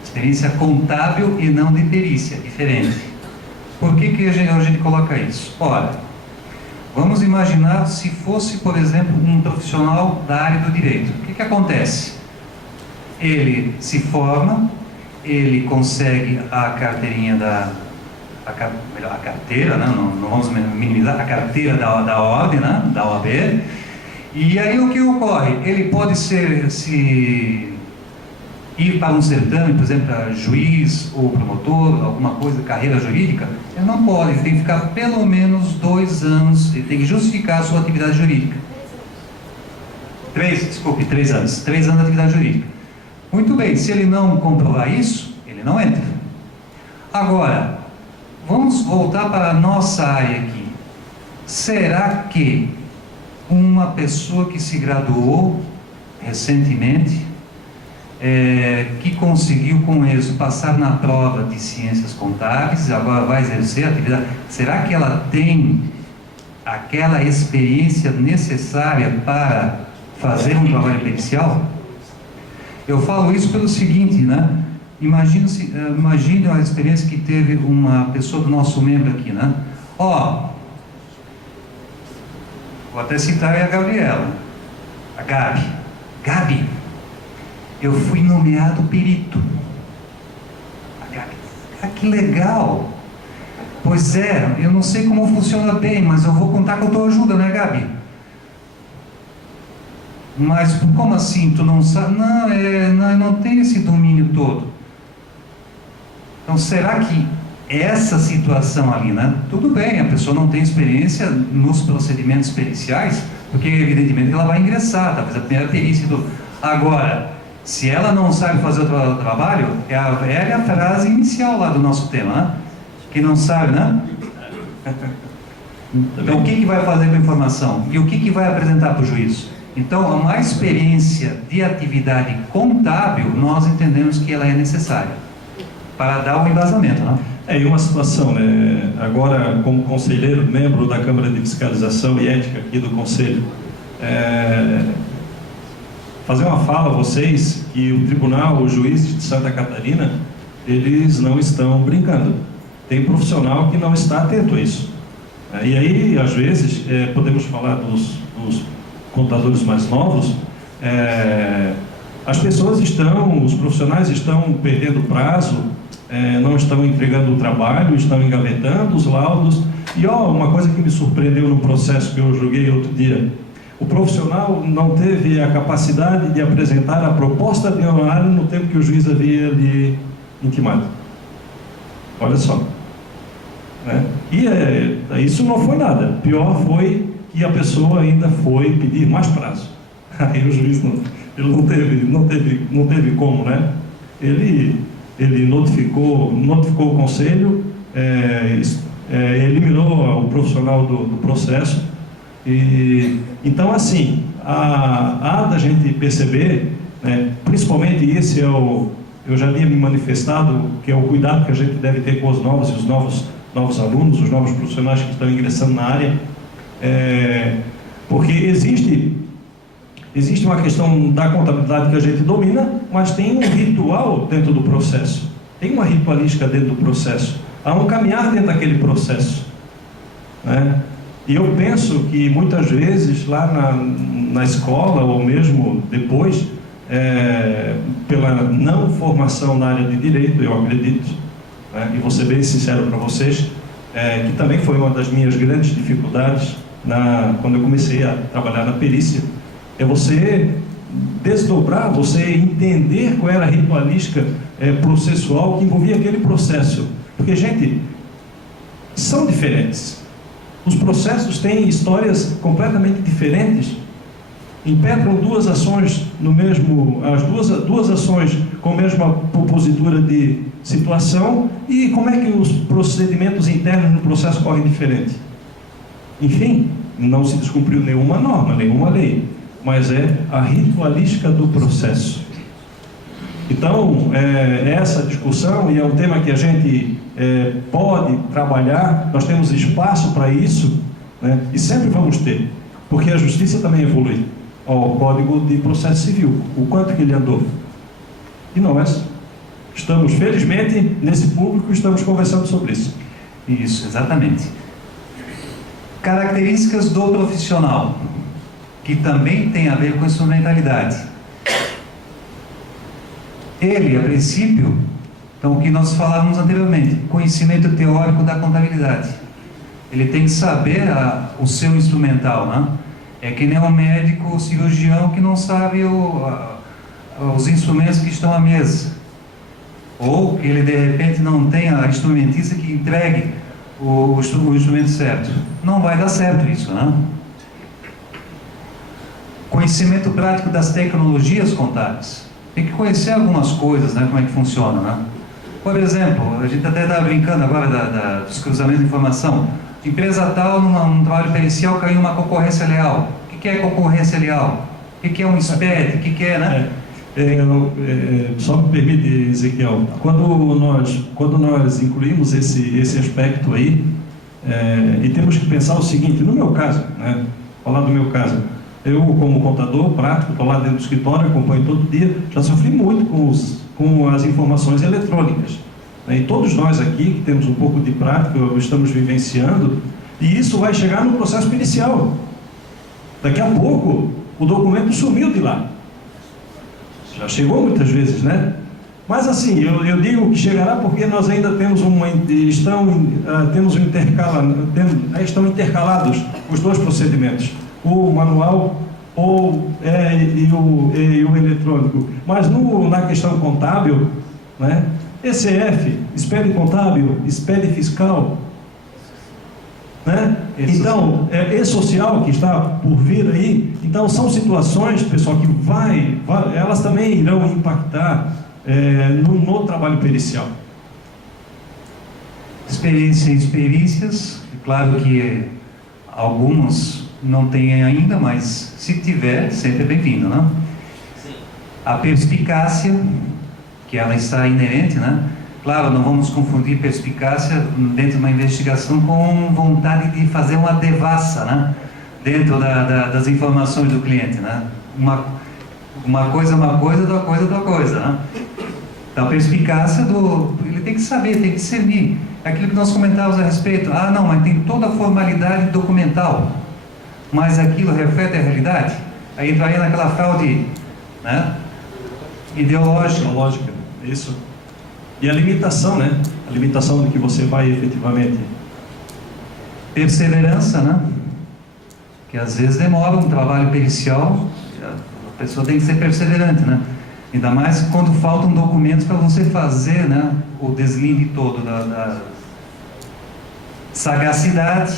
Experiência contábil e não de perícia, diferente. Por que a gente coloca isso? Ora, vamos imaginar se fosse, por exemplo, um profissional da área do direito. O que acontece? Ele se forma, ele consegue a carteirinha a carteira, né? Não vamos minimizar, a carteira da ordem, né? Da OAB. E aí o que ocorre? Ele pode ir para um certame, por exemplo, para juiz ou promotor, alguma coisa, carreira jurídica. Ele não pode, ele tem que ficar pelo menos 2 anos, ele tem que justificar a sua atividade jurídica. 3 anos. 3 anos de atividade jurídica. Muito bem, se ele não comprovar isso, ele não entra. Agora, vamos voltar para a nossa área aqui. Será que uma pessoa que se graduou recentemente, que conseguiu com êxito passar na prova de ciências contábeis, agora vai exercer a atividade, será que ela tem aquela experiência necessária para fazer um trabalho pericial? Eu falo isso pelo seguinte, né? Imagine a experiência que teve uma pessoa do nosso membro aqui, né? Vou até citar a Gabriela, a Gabi, eu fui nomeado perito. A Gabi, que legal! Pois é, eu não sei como funciona bem, mas eu vou contar com a tua ajuda, né, Gabi? Mas como assim? Tu não sabe? Não, eu não tenho esse domínio todo. Então, será que essa situação ali, né? Tudo bem, a pessoa não tem experiência nos procedimentos periciais, porque evidentemente ela vai ingressar, talvez a primeira perícia do... Agora, se ela não sabe fazer o trabalho, é a velha frase inicial lá do nosso tema, né? Quem não sabe, né? Então, o que vai fazer com a informação? E o que vai apresentar para o juiz? Então, uma experiência de atividade contábil, nós entendemos que ela é necessária para dar o embasamento, né? E uma situação, né? Agora, como conselheiro, membro da Câmara de Fiscalização e Ética aqui do Conselho, fazer uma fala a vocês que o tribunal, os juízes de Santa Catarina, eles não estão brincando. Tem profissional que não está atento a isso. E aí, às vezes, podemos falar dos contadores mais novos, as pessoas os profissionais estão perdendo prazo, não estão entregando o trabalho, estão engavetando os laudos. E uma coisa que me surpreendeu no processo que eu julguei outro dia, o profissional não teve a capacidade de apresentar a proposta de honorário no tempo que o juiz havia lhe intimado. Olha só. E isso não foi nada. Pior foi que a pessoa ainda foi pedir mais prazo. Aí o juiz não teve como, né? Ele notificou o conselho, eliminou o profissional do processo. Então, assim, há da gente perceber, né, principalmente esse eu já havia me manifestado, que é o cuidado que a gente deve ter com os novos novos alunos, os novos profissionais que estão ingressando na área, porque existe uma questão da contabilidade que a gente domina, mas tem um ritual dentro do processo, tem uma ritualística dentro do processo, há um caminhar dentro daquele processo, né? E eu penso que muitas vezes lá na escola, ou mesmo depois, pela não formação na área de direito, eu acredito, e vou ser bem sincero para vocês, que também foi uma das minhas grandes dificuldades quando eu comecei a trabalhar na perícia, é você desdobrar, você entender qual era a ritualística processual que envolvia aquele processo. Porque, gente, são diferentes. Os processos têm histórias completamente diferentes. Impetram duas ações duas ações com a mesma propositura de situação, e como é que os procedimentos internos no processo correm diferente? Enfim, não se descumpriu nenhuma norma, nenhuma lei, mas é a ritualística do processo. Então, essa discussão, e é um tema que a gente pode trabalhar, nós temos espaço para isso, né? E sempre vamos ter, porque a justiça também evolui. O Código de Processo Civil, o quanto que ele andou. E nós estamos, felizmente, nesse público, estamos conversando sobre isso. Isso, exatamente. Características do profissional, que também tem a ver com instrumentalidade. Ele, a princípio, então o que nós falávamos anteriormente, conhecimento teórico da contabilidade. Ele tem que saber o seu instrumental, né? É que nem um médico cirurgião que não sabe os instrumentos que estão à mesa. Ou que ele de repente não tem a instrumentista que entregue o instrumento certo. Não vai dar certo isso, né? Conhecimento prático das tecnologias contábeis. Tem que conhecer algumas coisas, né? Como é que funciona, né? Por exemplo, a gente até está brincando agora dos cruzamentos de informação. Empresa tal, num trabalho pericial, caiu uma concorrência leal. O que é concorrência leal? O que é um SPED? O que é, né? Só me permite, Ezequiel, quando nós incluímos esse aspecto aí, e temos que pensar o seguinte, no meu caso, né? Falar do meu caso, eu como contador prático, estou lá dentro do escritório, acompanho todo dia, já sofri muito com as informações eletrônicas. E todos nós aqui, que temos um pouco de prática, estamos vivenciando, e isso vai chegar no processo pericial. Daqui a pouco, o documento sumiu de lá. Já chegou muitas vezes, né? Mas assim, eu digo que chegará porque nós ainda temos estão intercalados os dois procedimentos, o manual e o eletrônico. Mas na questão contábil, né, ECF, SPED contábil, SPED fiscal, né? Então, e-social que está por vir aí. Então, são situações, pessoal, que elas também irão impactar no trabalho pericial. Experiências, claro que alguns não têm ainda, mas se tiver, sempre é bem-vindo, né? Sim. A perspicácia, que ela está inerente, né? Claro, não vamos confundir perspicácia dentro de uma investigação com vontade de fazer uma devassa, né? Dentro das informações do cliente, né? Uma coisa é uma coisa, outra coisa é outra coisa, né? Então, a perspicácia ele tem que saber, tem que discernir. É aquilo que nós comentávamos a respeito. Ah, não, mas tem toda a formalidade documental, mas aquilo reflete a realidade? Aí entraria naquela fraude, né? Ideológica. Isso. E a limitação, né? A limitação do que você vai efetivamente. Perseverança, né? Que às vezes demora um trabalho pericial, a pessoa tem que ser perseverante, né? Ainda mais quando faltam documentos para você fazer, né, o deslinde todo da sagacidade,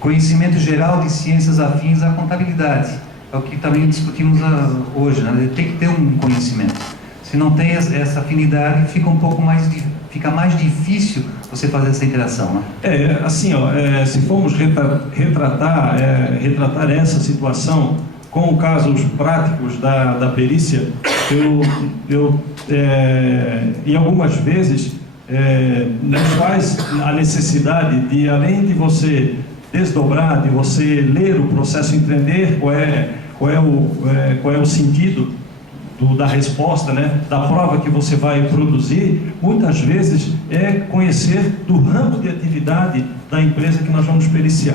conhecimento geral de ciências afins à contabilidade. É o que também discutimos hoje, né? Tem que ter um conhecimento. Se não tem essa afinidade, fica mais difícil você fazer essa interação, né? Assim, se formos retratar essa situação com casos práticos da perícia, e algumas vezes nos faz a necessidade de, além de você desdobrar, de você ler o processo, entender qual é o sentido da resposta, né, da prova que você vai produzir, muitas vezes conhecer do ramo de atividade da empresa que nós vamos periciar.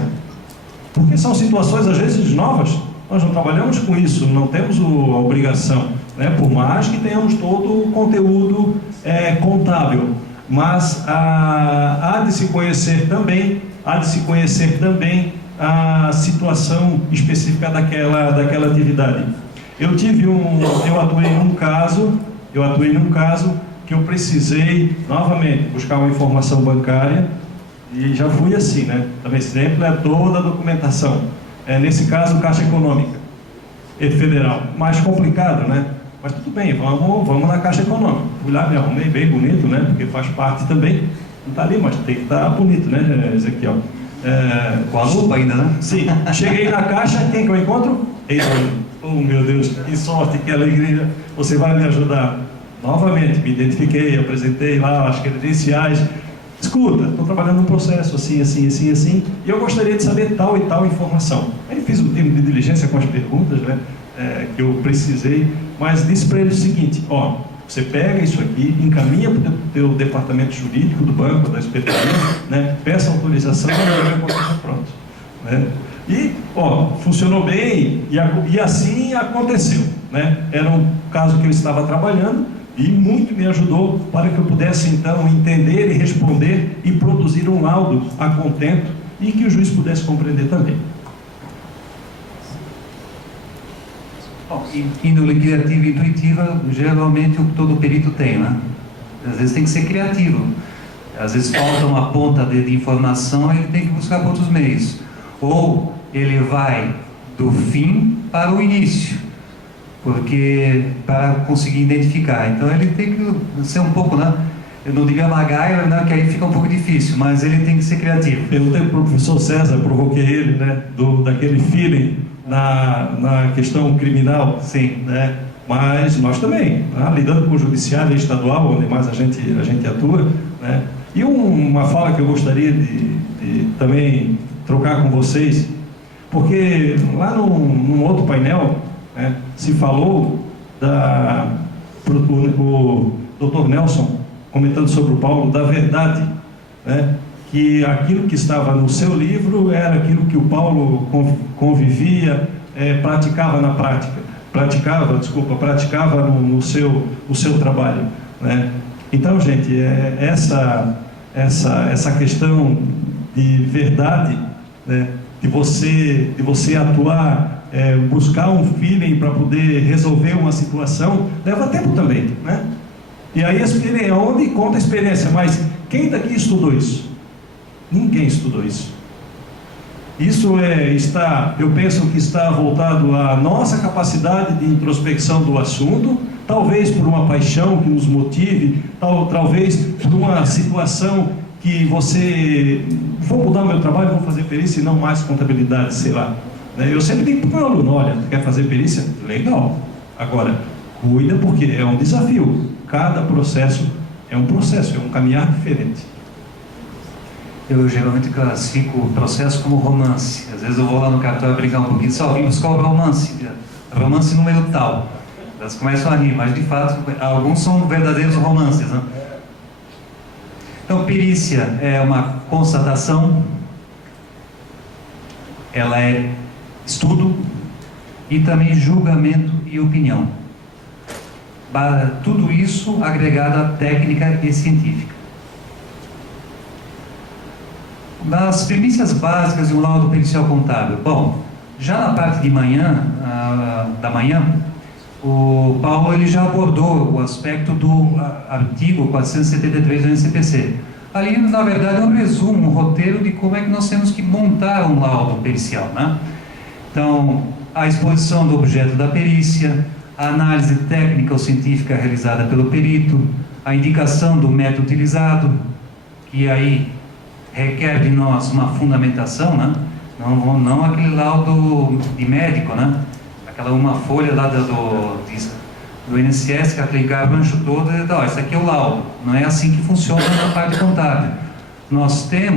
Porque são situações, às vezes, novas. Nós não trabalhamos com isso, não temos a obrigação, né? Por mais que tenhamos todo o conteúdo contábil, mas há de se conhecer também a situação específica daquela atividade. Eu atuei num caso que eu precisei novamente buscar uma informação bancária e já fui assim, né? Também sempre toda a documentação. Nesse caso, Caixa Econômica Federal. Mais complicado, né? Mas tudo bem, vamos na Caixa Econômica. Fui lá, me arrumei bem bonito, né? Porque faz parte também. Não está ali, mas tem que estar bonito, né, Ezequiel? Com a lupa ainda, né? Sim. Cheguei na Caixa, quem que eu encontro? Oh, meu Deus, que sorte, que alegria. Você vai me ajudar. Novamente, me identifiquei, apresentei lá as credenciais. Escuta, estou trabalhando num processo assim, e eu gostaria de saber tal e tal informação. Aí fiz um time de diligência com as perguntas, né, que eu precisei, mas disse para ele o seguinte: você pega isso aqui, encaminha para o teu departamento jurídico do banco, da SPTV, né, peça autorização e está pronto. Né? E, funcionou bem e assim aconteceu. Né? Era um caso que eu estava trabalhando, e muito me ajudou para que eu pudesse, então, entender e responder e produzir um laudo a contento e que o juiz pudesse compreender também. Bom, índole criativa e intuitiva, geralmente todo perito tem, né? Às vezes tem que ser criativo. Às vezes falta uma ponta de informação e ele tem que buscar por outros meios. Ou ele vai do fim para o início, porque para conseguir identificar, então ele tem que ser um pouco, né? Eu não diria MacGyver, né? Que aí fica um pouco difícil, mas ele tem que ser criativo. Perguntei para o professor César, provoquei ele, né? Daquele feeling na questão criminal. Sim. Né? Mas nós também, lidando com o judiciário estadual, onde mais a gente atua, né? E uma fala que eu gostaria de também trocar com vocês, porque lá num outro painel, né, se falou o Dr. Nelson comentando sobre o Paulo, da verdade, né, que aquilo que estava no seu livro era aquilo que o Paulo convivia, praticava na prática. praticava no seu trabalho, né? Então, gente, essa questão de verdade, né? de você atuar, buscar um feeling para poder resolver uma situação, leva tempo também, né? E aí onde conta a experiência, mas quem daqui estudou isso? Ninguém estudou isso. Isso eu penso que está voltado à nossa capacidade de introspecção do assunto, talvez por uma paixão que nos motive, talvez por uma situação que vou mudar o meu trabalho, vou fazer perícia e não mais contabilidade, sei lá. Eu sempre digo para o meu aluno, olha, quer fazer perícia? Legal. Agora, cuida porque é um desafio. Cada processo é um caminhar diferente. Eu geralmente classifico o processo como romance. Às vezes eu vou lá no cartório brincar um pouquinho, só vim buscar o romance número tal. Elas começam a rir, mas de fato, alguns são verdadeiros romances, né? Então, perícia é uma constatação, ela é estudo e também julgamento e opinião. Tudo isso agregado à técnica e científica. Das premissas básicas de um laudo pericial contábil. Bom, já na parte de manhã, o Paulo ele já abordou o aspecto do artigo 473 do NCPC. Ali, na verdade, é um resumo, um roteiro de como é que nós temos que montar um laudo pericial, né? Então, a exposição do objeto da perícia, a análise técnica ou científica realizada pelo perito, a indicação do método utilizado, que aí requer de nós uma fundamentação, né? Não aquele laudo de médico, né? Aquela uma folha lá do INSS que aquele garrancho todo e tal, isso aqui é o laudo. Não é assim que funciona na parte contábil.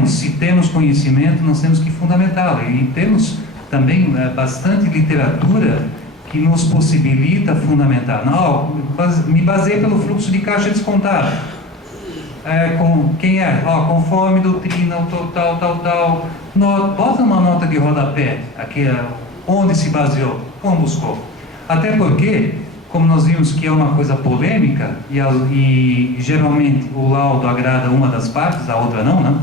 Se temos conhecimento, nós temos que fundamentá-lo. E temos também bastante literatura que nos possibilita fundamentar. Não, me baseei pelo fluxo de caixa descontado. Conforme doutrina, tal. Bota uma nota de rodapé, aqui, onde se baseou, como buscou. Até porque, como nós vimos que é uma coisa polêmica, e geralmente o laudo agrada uma das partes, a outra não, né?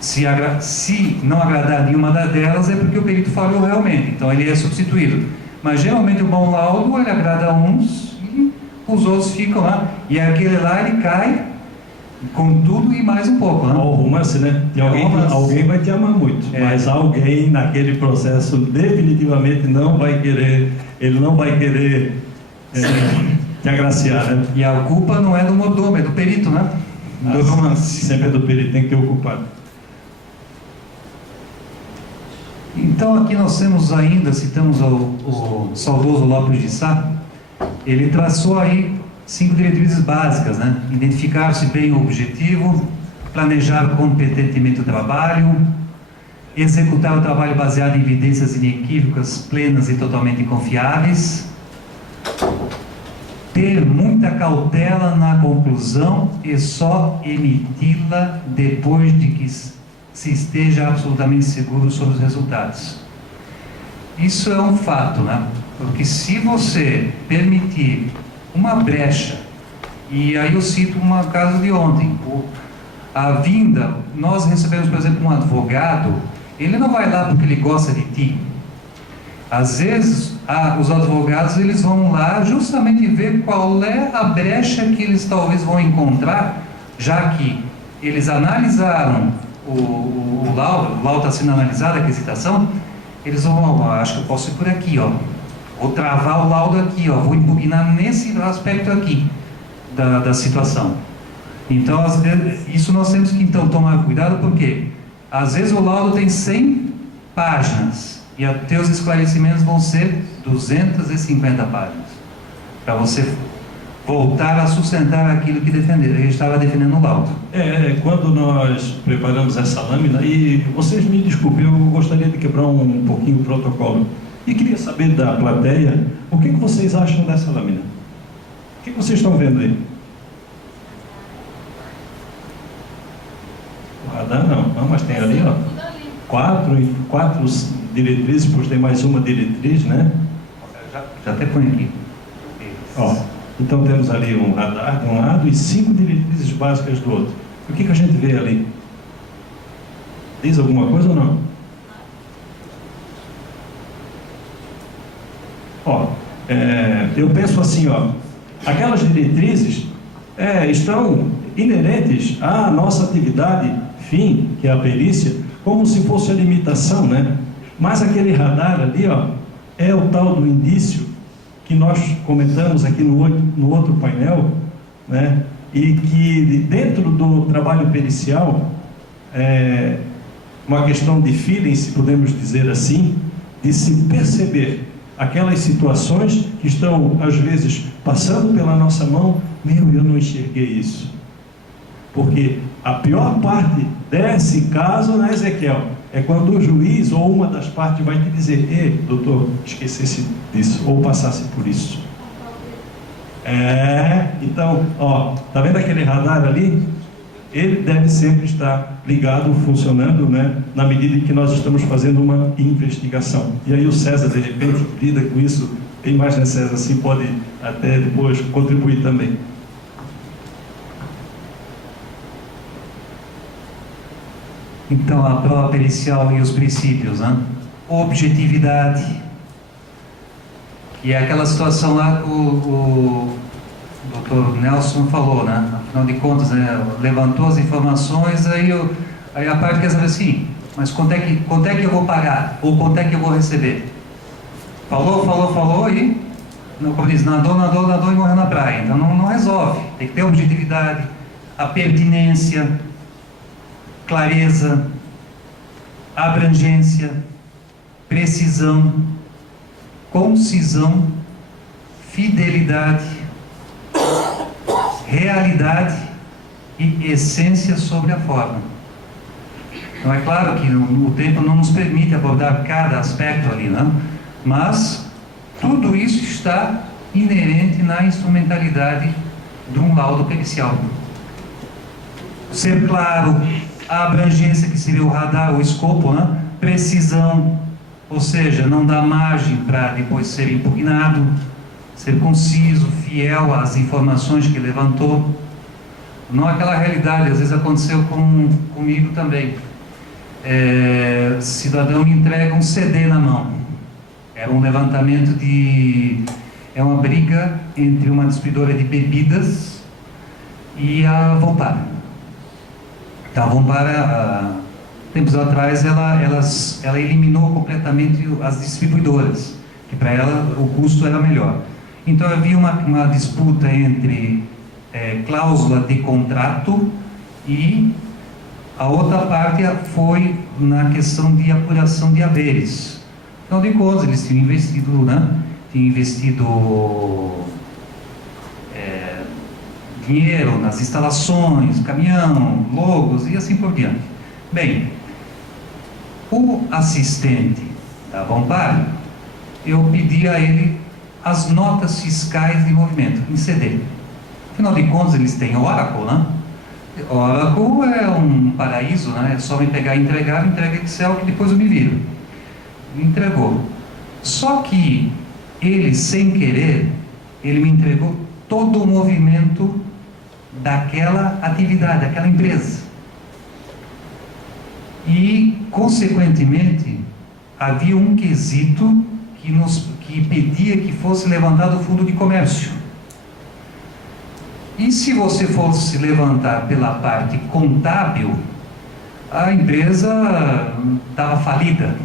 Se não agradar nenhuma delas, é porque o perito falhou realmente, então ele é substituído. Mas geralmente o bom laudo, ele agrada a uns e os outros ficam lá. E aquele lá, ele cai com tudo e mais um pouco, né? O romance, né? E alguém vai te amar muito, mas alguém naquele processo definitivamente não vai querer te agraciar, né? E a culpa não é do mordomo, é do perito, né? Do romance. Sempre é do perito, tem que ter o culpado. Então aqui nós temos ainda, citamos o saudoso Lopes de Sá, ele traçou aí 5 diretrizes básicas, né? Identificar-se bem o objetivo, planejar competentemente o trabalho, executar o trabalho baseado em evidências inequívocas, plenas e totalmente confiáveis, ter muita cautela na conclusão e só emiti-la depois de que se esteja absolutamente seguro sobre os resultados. Isso é um fato, né? Porque se você permitir uma brecha, e aí eu cito um caso de ontem, nós recebemos, por exemplo, um advogado, ele não vai lá porque ele gosta de ti. Às vezes, os advogados, eles vão lá justamente ver qual é a brecha que eles talvez vão encontrar, já que eles analisaram o laudo está sendo analisado, a aquisitação, eles vão, acho que eu posso ir por aqui, vou travar o laudo aqui, vou impugnar nesse aspecto aqui da situação. Então, às vezes, isso nós temos que então tomar cuidado, porque às vezes o laudo tem 100 páginas e os teus esclarecimentos vão ser 250 páginas, para você voltar a sustentar aquilo que ele estava defendendo no laudo. Quando nós preparamos essa lâmina, e vocês me desculpem, eu gostaria de quebrar um pouquinho o protocolo, e queria saber da plateia, o que vocês acham dessa lâmina? O que vocês estão vendo aí? O radar não, mas tem ali, quatro diretrizes, pois tem mais uma diretriz, né? Já até põe aqui. Ó, então temos ali um radar de um lado e 5 diretrizes básicas do outro. O que a gente vê ali? Diz alguma coisa ou não? Ó, eu penso assim, ó, aquelas diretrizes estão inerentes à nossa atividade fim, que é a perícia, como se fosse a limitação, né? Mas aquele radar ali, ó, é o tal do indício que nós comentamos aqui no outro painel, né? E que dentro do trabalho pericial, uma questão de feeling, se podemos dizer assim, de se perceber aquelas situações que estão, às vezes, passando pela nossa mão. Eu não enxerguei isso. Porque a pior parte desse caso, né, Ezequiel, é quando o juiz ou uma das partes vai te dizer: doutor, esquecesse disso, ou passasse por isso. Então, ó, tá vendo aquele radar ali? Ele deve sempre estar ligado, funcionando, né, na medida em que nós estamos fazendo uma investigação. E aí o César, de repente, lida com isso. Tem mais, né, César? Assim, pode até depois contribuir também. Então, a prova pericial e os princípios, né? Objetividade, que é aquela situação lá que o Dr. Nelson falou, né? Afinal de contas, né, levantou as informações, aí a parte quer saber assim: mas quanto é que eu vou pagar? Ou quanto é que eu vou receber? Falou e, como diz, nadou e morreu na praia. Então não resolve. Tem que ter objetividade, a pertinência, clareza, abrangência, precisão, concisão, fidelidade, realidade e essência sobre a forma. Então é claro que o tempo não nos permite abordar cada aspecto ali, não? Mas tudo isso está inerente na instrumentalidade de um laudo pericial. Ser claro, a abrangência, que seria o radar, o escopo, né? Precisão, ou seja, não dá margem para depois ser impugnado, ser conciso, fiel às informações que levantou. Não aquela realidade, às vezes aconteceu comigo também. Cidadão me entrega um CD na mão. Era um levantamento é uma briga entre uma distribuidora de bebidas e a Volpar. Então, a Volpar, tempos atrás, ela eliminou completamente as distribuidoras, que para ela o custo era melhor. Então havia uma disputa entre cláusula de contrato, e a outra parte foi na questão de apuração de haveres. Afinal de contas, eles tinham investido, né? Dinheiro nas instalações, caminhão, logos e assim por diante. Bem, o assistente da Volpar, eu pedi a ele as notas fiscais de movimento em CD. Afinal de contas, eles têm Oracle, né? Oracle é um paraíso, né? É só me pegar e entrega Excel, que depois eu me viro. Me entregou. Só que ele, sem querer, ele me entregou todo o movimento daquela atividade, daquela empresa. E, consequentemente, havia um quesito que pedia que fosse levantado o fundo de comércio. E se você fosse levantar pela parte contábil, a empresa estava falida.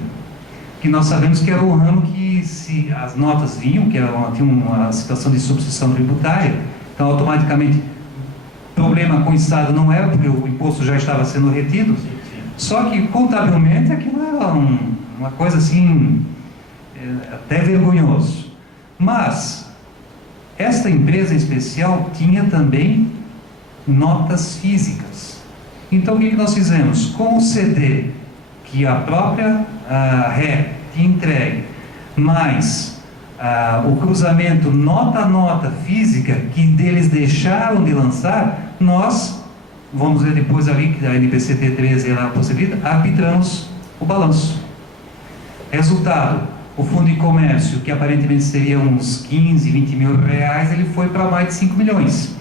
Que nós sabemos que era o ramo que, se as notas vinham, que tinha uma situação de substituição tributária, então automaticamente problema com o Estado não era, porque o imposto já estava sendo retido. Só que contabilmente aquilo era uma coisa assim, até vergonhoso. Mas esta empresa em especial tinha também notas físicas. Então o que nós fizemos? Com o CD que a própria ré tinha entregue, mais o cruzamento nota a nota física que deles deixaram de lançar, nós, vamos ver depois ali que a NPCT 13 ela possibilita, arbitramos o balanço. Resultado, o fundo de comércio, que aparentemente seria uns 15, 20 mil reais, ele foi para mais de 5 milhões.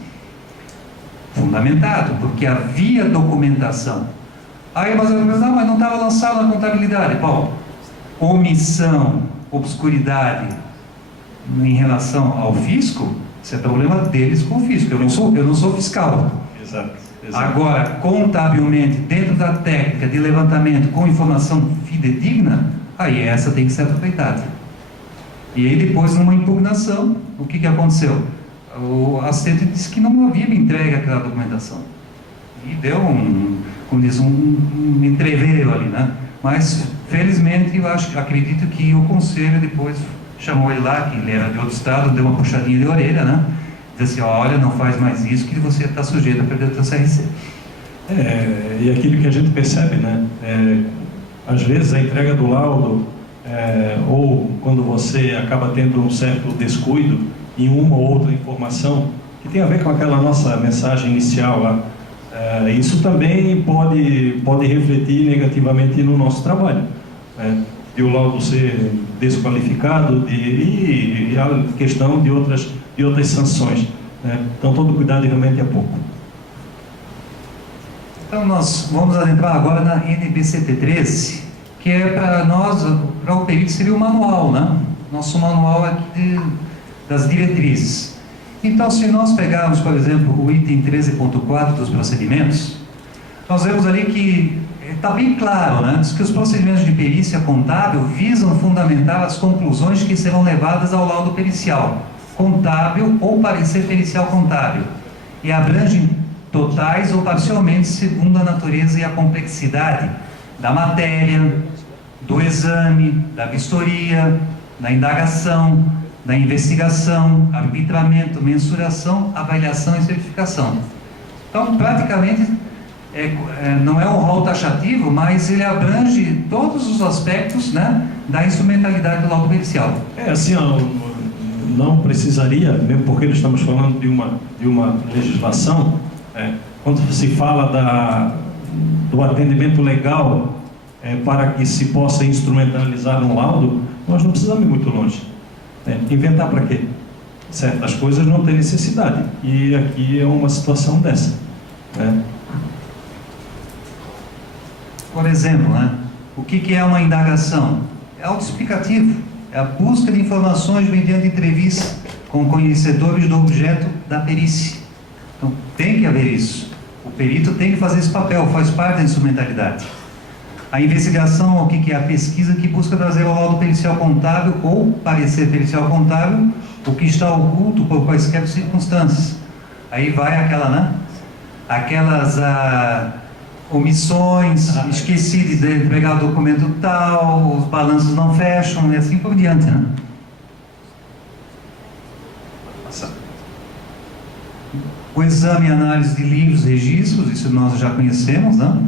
Fundamentado, porque havia documentação. Aí mas não estava lançado na contabilidade. Bom, omissão, obscuridade em relação ao fisco, isso é problema deles com o fisco. Eu não sou fiscal. Exato. Agora, contabilmente, dentro da técnica de levantamento com informação fidedigna, aí essa tem que ser aproveitada. E aí depois, numa impugnação, o que aconteceu? O assistente disse que não havia me entregue aquela documentação. E deu como diz, um entreveiro ali, né? Mas, felizmente, eu acredito que o conselho depois chamou ele lá, que ele era de outro estado, deu uma puxadinha de orelha, né? Diz assim, olha, não faz mais isso que você está sujeito a perder o seu CRC. E aquilo que a gente percebe, né? Às vezes a entrega do laudo, ou quando você acaba tendo um certo descuido em uma ou outra informação, que tem a ver com aquela nossa mensagem inicial lá, isso também pode refletir negativamente no nosso trabalho. De o laudo ser desqualificado e a questão de outras sanções. Então, todo cuidado realmente é pouco. Então, nós vamos adentrar agora na NBCT 13, que é para nós, para o perito, seria o manual, né? Nosso manual aqui das diretrizes. Então, se nós pegarmos, por exemplo, o item 13.4 dos procedimentos, nós vemos ali que está bem claro, né? Diz que os procedimentos de perícia contábil visam fundamentar as conclusões que serão levadas ao laudo pericial contábil ou parecer pericial contábil e abrangem totais ou parcialmente segundo a natureza e a complexidade da matéria, do exame, da vistoria, da indagação, da investigação, arbitramento, mensuração, avaliação e certificação. Então, praticamente, não é um rol taxativo, mas ele abrange todos os aspectos, né, da instrumentalidade do laudo pericial. Assim, não precisaria, mesmo porque nós estamos falando de uma legislação, quando se fala do atendimento legal para que se possa instrumentalizar um laudo, nós não precisamos ir muito longe. Inventar para quê? Certas coisas não tem necessidade, e aqui é uma situação dessa. Por exemplo, né, o que é uma indagação? É autoexplicativo, é a busca de informações mediante entrevista com conhecedores do objeto da perícia. Então, tem que haver isso. O perito tem que fazer esse papel, faz parte da instrumentalidade. A investigação, o que é a pesquisa que busca trazer ao laudo pericial contábil ou parecer pericial contábil o que está oculto por quaisquer circunstâncias. Aí vai aquelas omissões, esqueci de entregar o documento tal, os balanços não fecham e assim por diante, né? O exame e análise de livros, registros, isso nós já conhecemos, né?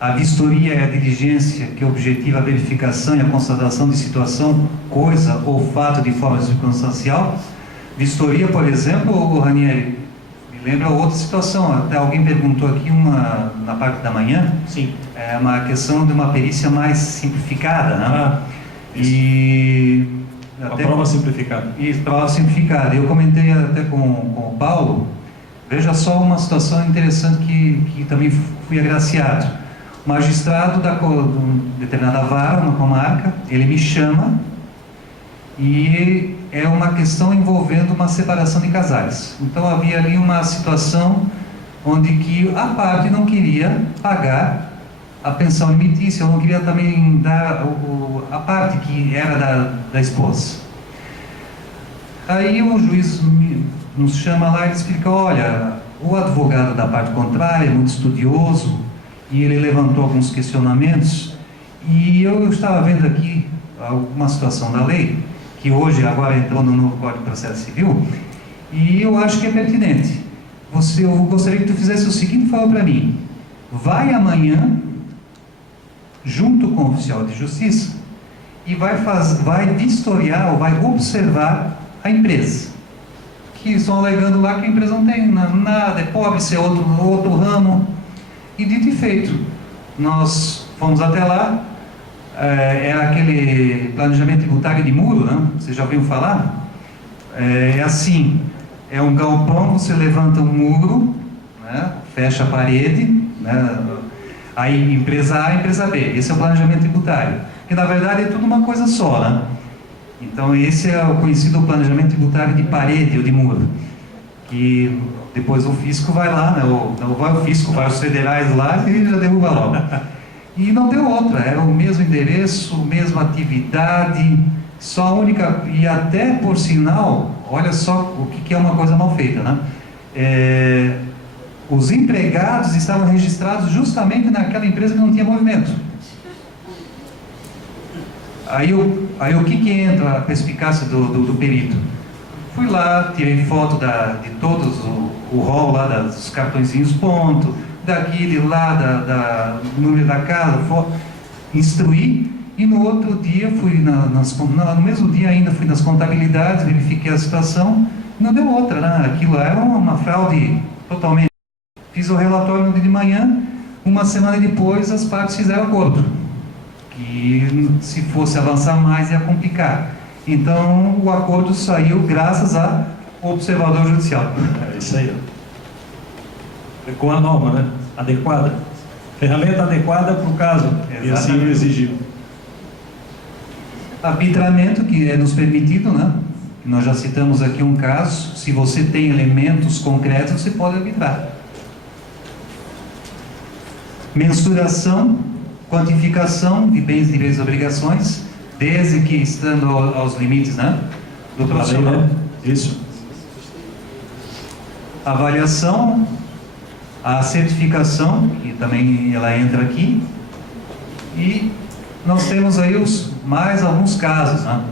A vistoria é a diligência que objetiva a verificação e a constatação de situação, coisa ou fato de forma circunstancial. Vistoria, por exemplo, Ranieri, me lembra outra situação. Até alguém perguntou aqui na parte da manhã. Sim. É uma questão de uma perícia mais simplificada, né? E até prova simplificada. Isso, prova simplificada. Eu comentei até com o Paulo. Veja só uma situação interessante que também fui agraciado. O magistrado de determinada vara, uma comarca, ele me chama e é uma questão envolvendo uma separação de casais. Então havia ali uma situação onde que a parte não queria pagar a pensão alimentícia, ou não queria também dar a parte que era da esposa. Aí o juiz nos chama lá e explica, olha, o advogado da parte contrária é muito estudioso, e ele levantou alguns questionamentos, e eu estava vendo aqui alguma situação da lei, que hoje, agora entrou no novo Código de Processo Civil, e eu acho que é pertinente. Eu gostaria que tu fizesse o seguinte favor para mim. Vai amanhã, junto com o oficial de justiça, e vai vistoriar ou vai observar a empresa. Que estão alegando lá que a empresa não tem nada, é pobre, se é outro ramo. E dito e feito, nós fomos até lá, era aquele planejamento tributário de muro, né? Você já ouviu falar? É assim, é um galpão, você levanta um muro, né? Fecha a parede, né? Aí empresa A, empresa B, esse é o planejamento tributário, que na verdade é tudo uma coisa só, né? Então esse é o conhecido planejamento tributário de parede ou de muro, que depois o fisco vai lá, né? Não vai o fisco, vai os federais lá e já derruba logo. E não deu outra, era o mesmo endereço, mesma atividade, só a única, e até por sinal, olha só o que é uma coisa mal feita, né? Os empregados estavam registrados justamente naquela empresa que não tinha movimento. Aí o que entra a perspicácia do perito? Fui lá, tirei foto de todos o rol lá dos cartõezinhos ponto, daquele lá, do número da casa, instruí, e no outro dia fui no mesmo dia ainda fui nas contabilidades, verifiquei a situação, não deu outra, né? Aquilo era uma fraude totalmente. Fiz o relatório no dia de manhã, uma semana depois as partes fizeram acordo, que se fosse avançar mais ia complicar. Então o acordo saiu graças ao observador judicial. É isso aí. Com a norma, né? Adequada. Ferramenta adequada para o caso. Exatamente. E assim o exigiu. Arbitramento, que é nos permitido, né? Nós já citamos aqui um caso. Se você tem elementos concretos, você pode arbitrar. Mensuração, quantificação de bens, direitos e obrigações, desde que estando aos limites, né, do profissional. Né? Isso. Avaliação, a certificação, que também ela entra aqui, e nós temos aí mais alguns casos, né?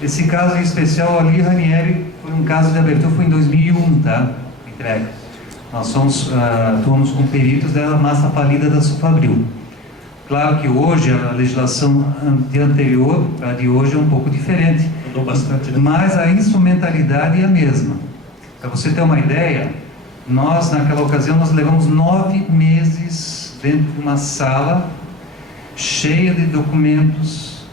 Esse caso em especial ali, Ranieri, foi um caso de abertura, foi em 2001, tá? Entrega. Nós atuamos com peritos da massa falida da Sulfabril. Claro que hoje a legislação anterior, a de hoje, é um pouco diferente. Mudou bastante, né? Mas a instrumentalidade é a mesma. Para você ter uma ideia, nós, naquela ocasião, nós levamos 9 meses dentro de uma sala cheia de documentos,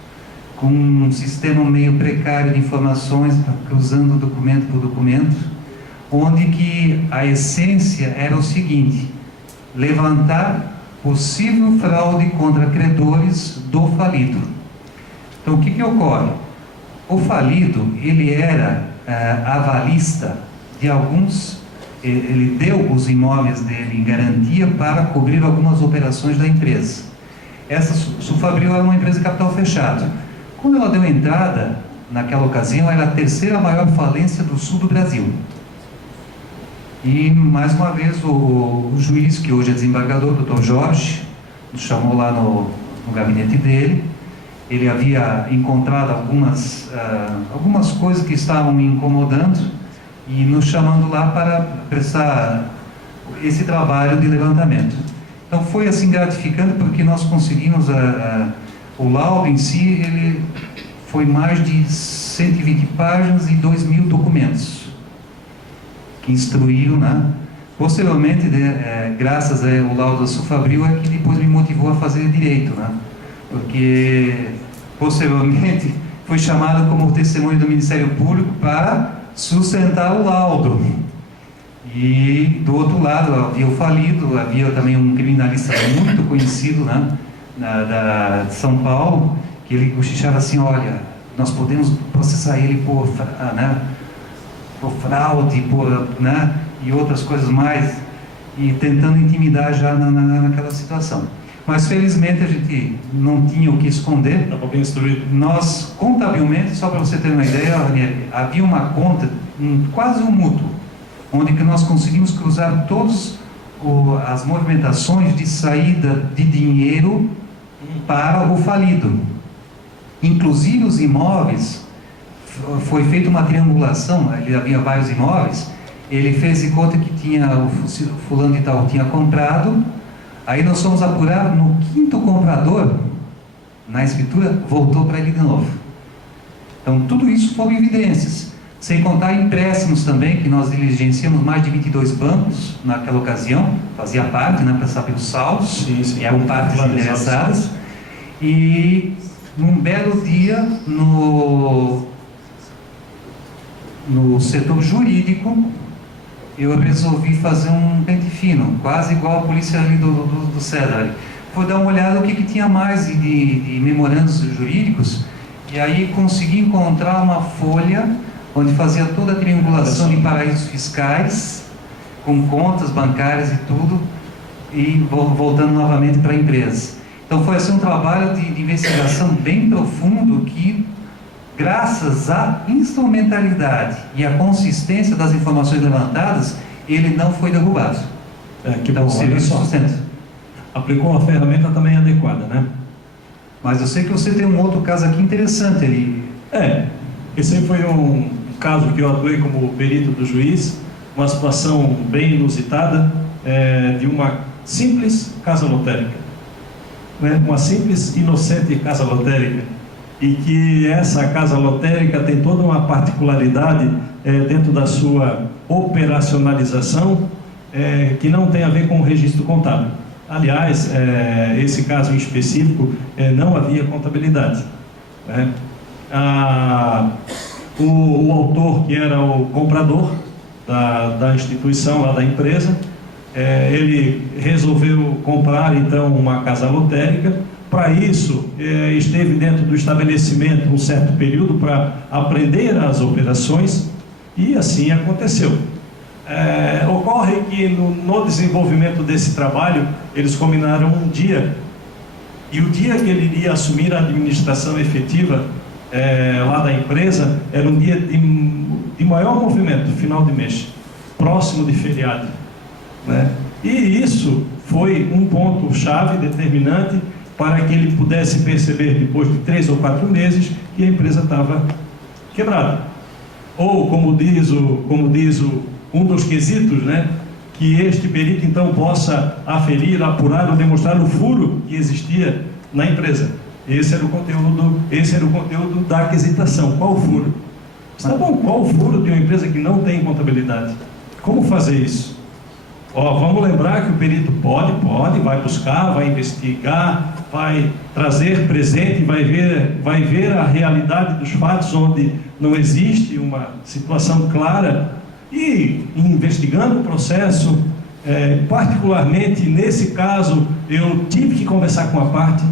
com um sistema meio precário de informações, cruzando documento por documento, onde que a essência era o seguinte: levantar possível fraude contra credores do falido. Então, o que ocorre? O falido, ele era avalista de alguns, ele deu os imóveis dele em garantia para cobrir algumas operações da empresa. Essa Sulfabril era uma empresa de capital fechado. Quando ela deu entrada, naquela ocasião, era a terceira maior falência do sul do Brasil. E, mais uma vez, o juiz, que hoje é desembargador, o Dr. Jorge, nos chamou lá no gabinete dele. Ele havia encontrado algumas coisas que estavam me incomodando e nos chamando lá para prestar esse trabalho de levantamento. Então foi assim gratificante, porque nós conseguimos, o laudo em si, ele foi mais de 120 páginas e 2.000 documentos que instruíram, né? Posteriormente, graças ao laudo da Sulfabril, é que depois me motivou a fazer direito, né? Porque posteriormente fui chamado como testemunho do Ministério Público para sustentar o laudo. E do outro lado havia o falido, havia também um criminalista muito conhecido, né, de São Paulo, que ele cochichava assim: olha, nós podemos processar ele por fraude, né, e outras coisas mais, e tentando intimidar já naquela situação. Mas felizmente a gente não tinha o que esconder. Estava bem instruído. Nós, contabilmente, só para você ter uma ideia, havia uma conta, quase um mútuo, onde que nós conseguimos cruzar todas as movimentações de saída de dinheiro para o falido. Inclusive os imóveis, foi feita uma triangulação, ele havia vários imóveis, ele fez de conta que tinha o fulano de tal tinha comprado, aí nós fomos apurar no 5º comprador, na escritura, voltou para ele de novo. Então tudo isso foram evidências, sem contar empréstimos também, que nós diligenciamos mais de 22 bancos naquela ocasião, fazia parte, né, para saber os saldos, sim, e eram partes interessadas. E num belo dia, no setor jurídico, eu resolvi fazer um pente fino, quase igual a polícia ali do César. Fui dar uma olhada no que tinha mais de memorandos jurídicos, e aí consegui encontrar uma folha onde fazia toda a triangulação de paraísos fiscais, com contas bancárias e tudo, e voltando novamente para a empresa. Então foi assim um trabalho de investigação bem profundo que, graças à instrumentalidade e à consistência das informações levantadas, ele não foi derrubado. Que então, bom, o serviço sustenta. Aplicou uma ferramenta também adequada, né? Mas eu sei que você tem um outro caso aqui interessante ali. Esse aí foi um caso que eu atuei como perito do juiz, uma situação bem inusitada, de uma simples casa lotérica, né? Uma simples, inocente casa lotérica, e que essa casa lotérica tem toda uma particularidade dentro da sua operacionalização, que não tem a ver com o registro contábil. Aliás, esse caso em específico não havia contabilidade, né? O autor, que era o comprador da instituição, lá da empresa, ele resolveu comprar então uma casa lotérica. Para isso, esteve dentro do estabelecimento um certo período para aprender as operações, e assim aconteceu. Ocorre que no desenvolvimento desse trabalho, eles combinaram um dia, e o dia que ele iria assumir a administração efetiva lá da empresa era um dia de maior movimento, final de mês, próximo de feriado, né? E isso foi um ponto-chave determinante para que ele pudesse perceber, depois de 3 ou 4 meses, que a empresa estava quebrada. Ou, como diz um dos quesitos, né, que este perito então possa aferir, apurar ou demonstrar o furo que existia na empresa. Esse era o conteúdo da aquisitação. Qual o furo? Está bom, qual o furo de uma empresa que não tem contabilidade? Como fazer isso? Vamos lembrar que o perito pode, vai buscar, vai investigar, vai trazer presente, vai ver a realidade dos fatos onde não existe uma situação clara, e investigando o processo, particularmente nesse caso, eu tive que conversar com a parte.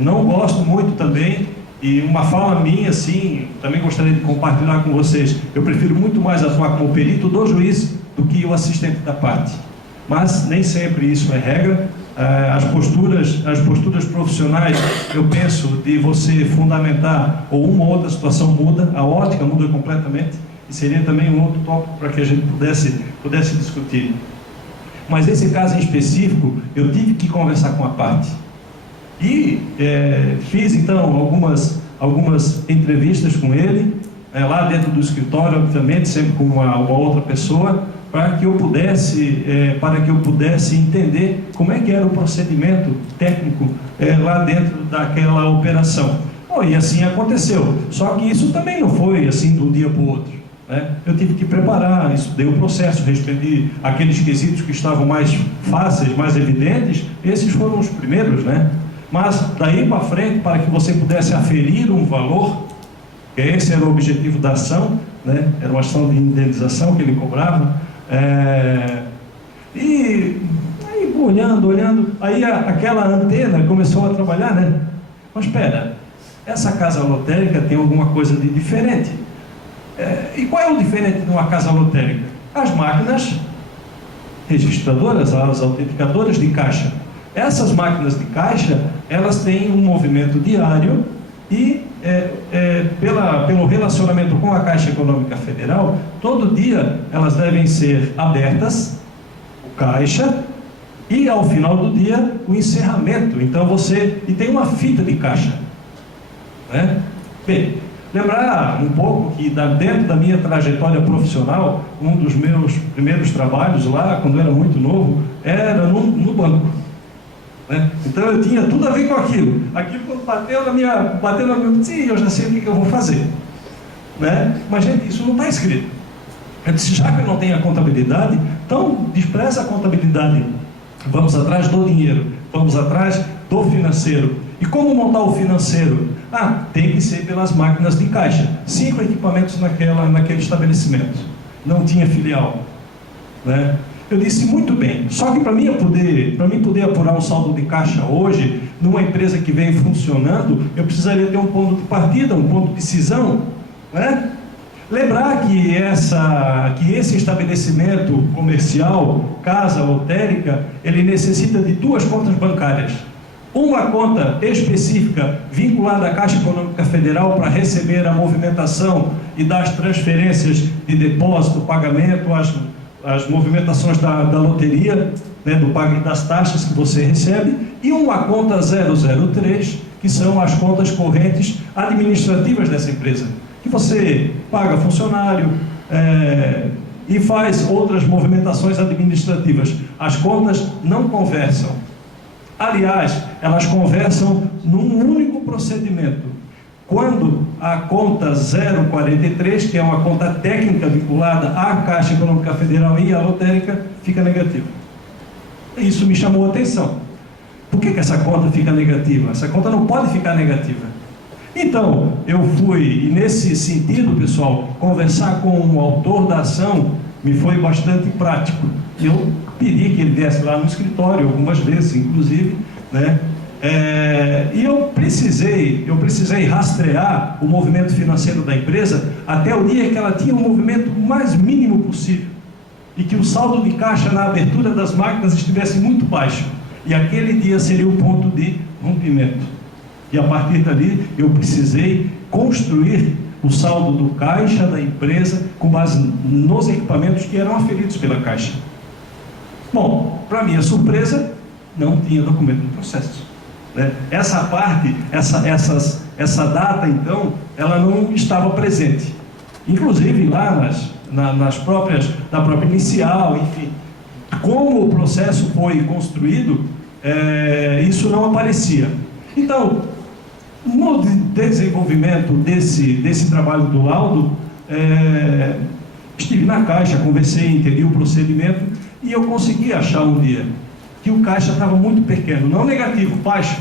Não gosto muito também, e uma fala minha, assim, também gostaria de compartilhar com vocês. Eu prefiro muito mais atuar como perito do juiz do que o assistente da parte. Mas nem sempre isso é regra. As posturas profissionais, eu penso, de você fundamentar, ou uma ou outra situação muda, a ótica muda completamente, e seria também um outro tópico para que a gente pudesse discutir. Mas esse caso em específico, eu tive que conversar com a parte. E fiz então algumas entrevistas com ele, lá dentro do escritório, obviamente, sempre com uma outra pessoa, para que eu pudesse entender como é que era o procedimento técnico lá dentro daquela operação. E assim aconteceu. Só que isso também não foi assim de um dia para o outro, né? Eu tive que preparar, estudei o processo, respondi aqueles quesitos que estavam mais fáceis, mais evidentes. Esses foram os primeiros, né? Mas daí para frente, para que você pudesse aferir um valor, que esse era o objetivo da ação, né? Era uma ação de indenização que ele cobrava. E aí, olhando, aí aquela antena começou a trabalhar, né? Mas espera, essa casa lotérica tem alguma coisa de diferente. E qual é o diferente de uma casa lotérica? As máquinas registradoras, as autenticadoras de caixa. Essas máquinas de caixa, elas têm um movimento diário e, pelo relacionamento com a Caixa Econômica Federal, todo dia elas devem ser abertas, o caixa, e ao final do dia, o encerramento. Então e tem uma fita de caixa, né? Bem, lembrar um pouco que dentro da minha trajetória profissional, um dos meus primeiros trabalhos lá, quando eu era muito novo, era no banco, né? Então eu tinha tudo a ver com aquilo. Aquilo quando bateu na minha sim, eu já sei o que eu vou fazer, né? Mas gente, isso não está escrito. Eu disse, já que eu não tenho a contabilidade, então despreza a contabilidade. Vamos atrás do dinheiro, vamos atrás do financeiro. E como montar o financeiro? Tem que ser pelas máquinas de caixa. 5 equipamentos naquele estabelecimento. Não tinha filial, né? Eu disse, muito bem, só que para mim poder apurar um saldo de caixa hoje, numa empresa que vem funcionando, eu precisaria ter um ponto de partida, um ponto de cisão, né? Lembrar que esse estabelecimento comercial, casa lotérica, ele necessita de 2 contas bancárias. Uma conta específica vinculada à Caixa Econômica Federal para receber a movimentação e dar as transferências de depósito, pagamento, as movimentações da loteria, né, do pago das taxas que você recebe, e uma conta 003, que são as contas correntes administrativas dessa empresa, que você paga funcionário e faz outras movimentações administrativas. As contas não conversam. Aliás, elas conversam num único procedimento. Quando a conta 043, que é uma conta técnica vinculada à Caixa Econômica Federal e à lotérica, fica negativa. Isso me chamou a atenção. Por que essa conta fica negativa? Essa conta não pode ficar negativa. Então, eu fui, e nesse sentido, pessoal, conversar com o autor da ação me foi bastante prático. Eu pedi que ele viesse lá no escritório, algumas vezes, inclusive, né? E eu precisei rastrear o movimento financeiro da empresa até o dia que ela tinha um movimento mais mínimo possível e que o saldo de caixa na abertura das máquinas estivesse muito baixo, e aquele dia seria o ponto de rompimento, e a partir dali eu precisei construir o saldo do caixa da empresa com base nos equipamentos que eram aferidos pela Caixa. Bom, para minha surpresa, não tinha documento no processo. Essa parte, essa data, então, ela não estava presente. Inclusive lá na própria inicial, enfim. Como o processo foi construído, isso não aparecia. Então, no desenvolvimento desse trabalho do laudo, estive na Caixa, conversei, entendi o procedimento, e eu consegui achar um dia que o caixa estava muito pequeno, não negativo, baixo.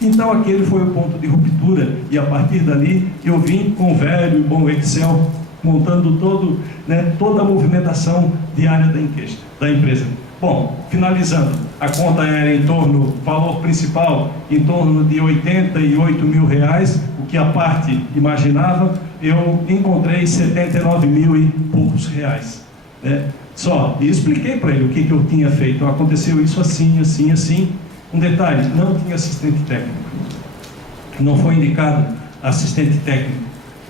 Então aquele foi o ponto de ruptura, e a partir dali eu vim com o velho e bom Excel, montando toda a movimentação diária da empresa. Bom, finalizando, a conta era em torno, valor principal, em torno de R$88 mil, o que a parte imaginava, eu encontrei 79 mil e poucos reais, né? E expliquei para ele o que eu tinha feito. Aconteceu isso assim, assim, assim. Um detalhe, não tinha assistente técnico, não foi indicado assistente técnico.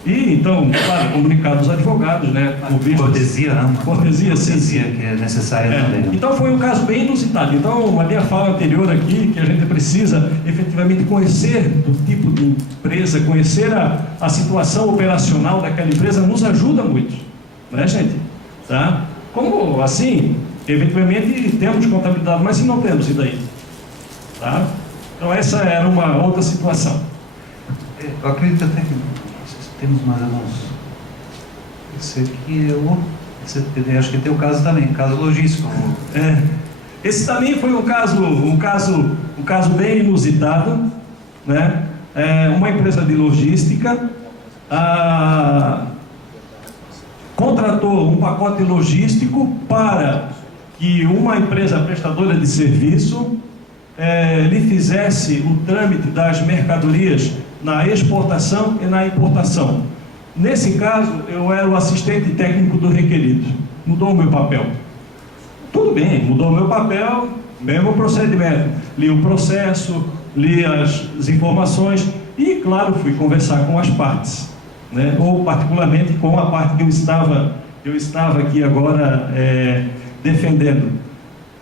E então, claro, comunicado aos advogados, né? Cortesia, não? Cortesia, sim. Cortesia, que é necessária também. Então foi um caso bem inusitado. Então, a minha fala anterior aqui, que a gente precisa efetivamente conhecer do tipo de empresa, conhecer a situação operacional daquela empresa, nos ajuda muito, né, gente? Tá? Como assim, efetivamente temos contabilidade, mas se não temos, e daí? Tá? Então essa era uma outra situação. Eu acredito até que temos mais alguns. Esse aqui acho que tem o caso também, caso logístico. Esse também foi um caso bem inusitado, né? Uma empresa de logística contratou um pacote logístico para que uma empresa prestadora de serviço lhe fizesse o trâmite das mercadorias na exportação e na importação. Nesse caso, eu era o assistente técnico do requerido. Mudou o meu papel. Tudo bem, mudou o meu papel, mesmo procedimento. Li o processo, li as informações e, claro, fui conversar com as partes, né? Ou particularmente com a parte que eu estava aqui agora defendendo.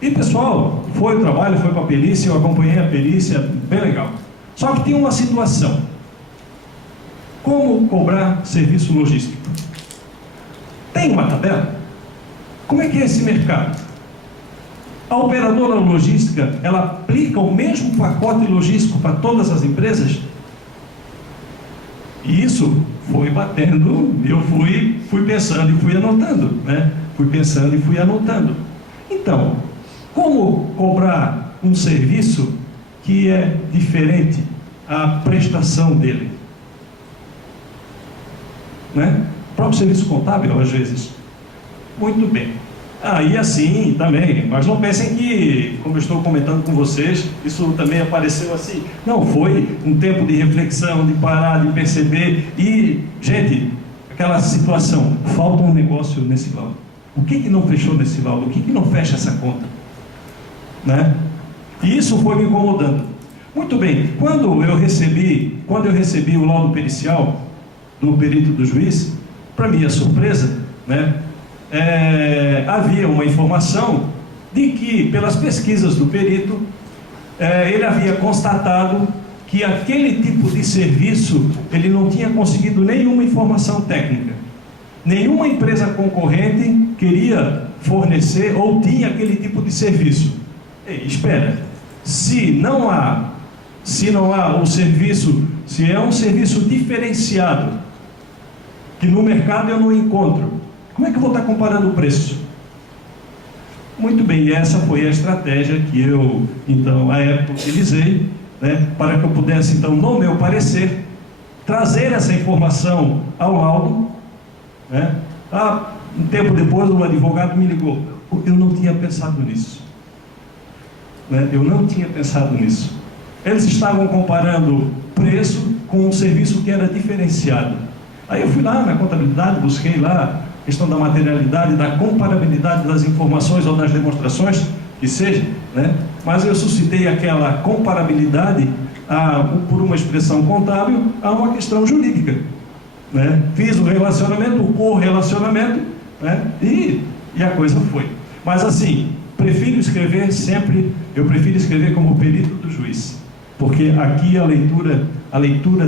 E pessoal, foi o trabalho, foi para a perícia, eu acompanhei a perícia, bem legal. Só que tinha uma situação: como cobrar serviço logístico? Tem uma tabela? Como é que é esse mercado? A operadora logística, ela aplica o mesmo pacote logístico para todas as empresas? E isso foi batendo, eu fui pensando e fui anotando, né? Fui pensando e fui anotando. Então, como cobrar um serviço que é diferente a prestação dele? Né? O próprio serviço contábil, às vezes. Muito bem. E assim também, mas não pensem que, como eu estou comentando com vocês, isso também apareceu assim. Não, foi um tempo de reflexão, de parar, de perceber. E, gente, aquela situação, falta um negócio nesse laudo. O que não fechou nesse laudo? O que não fecha essa conta? Né? E isso foi me incomodando. Muito bem, quando eu recebi o laudo pericial do perito do juiz, para minha surpresa, né, havia uma informação de que, pelas pesquisas do perito, ele havia constatado que aquele tipo de serviço ele não tinha conseguido nenhuma informação técnica. Nenhuma empresa concorrente queria fornecer ou tinha aquele tipo de serviço. Ei, espera, se não há o serviço, se é um serviço diferenciado que no mercado eu não encontro, como é que eu vou estar comparando o preço? Muito bem, e essa foi a estratégia que eu, então, à época utilizei, né, para que eu pudesse, então, no meu parecer, trazer essa informação ao laudo, né? Um tempo depois, um advogado me ligou. Eu não tinha pensado nisso. Né? Eu não tinha pensado nisso. Eles estavam comparando preço com um serviço que era diferenciado. Aí eu fui lá na contabilidade, busquei lá a questão da materialidade, da comparabilidade das informações ou das demonstrações, que seja, né? Mas eu suscitei aquela comparabilidade por uma expressão contábil a uma questão jurídica, né? Fiz o relacionamento, o correlacionamento, né? E a coisa foi. Mas assim, eu prefiro escrever como perito do juiz, porque aqui a leitura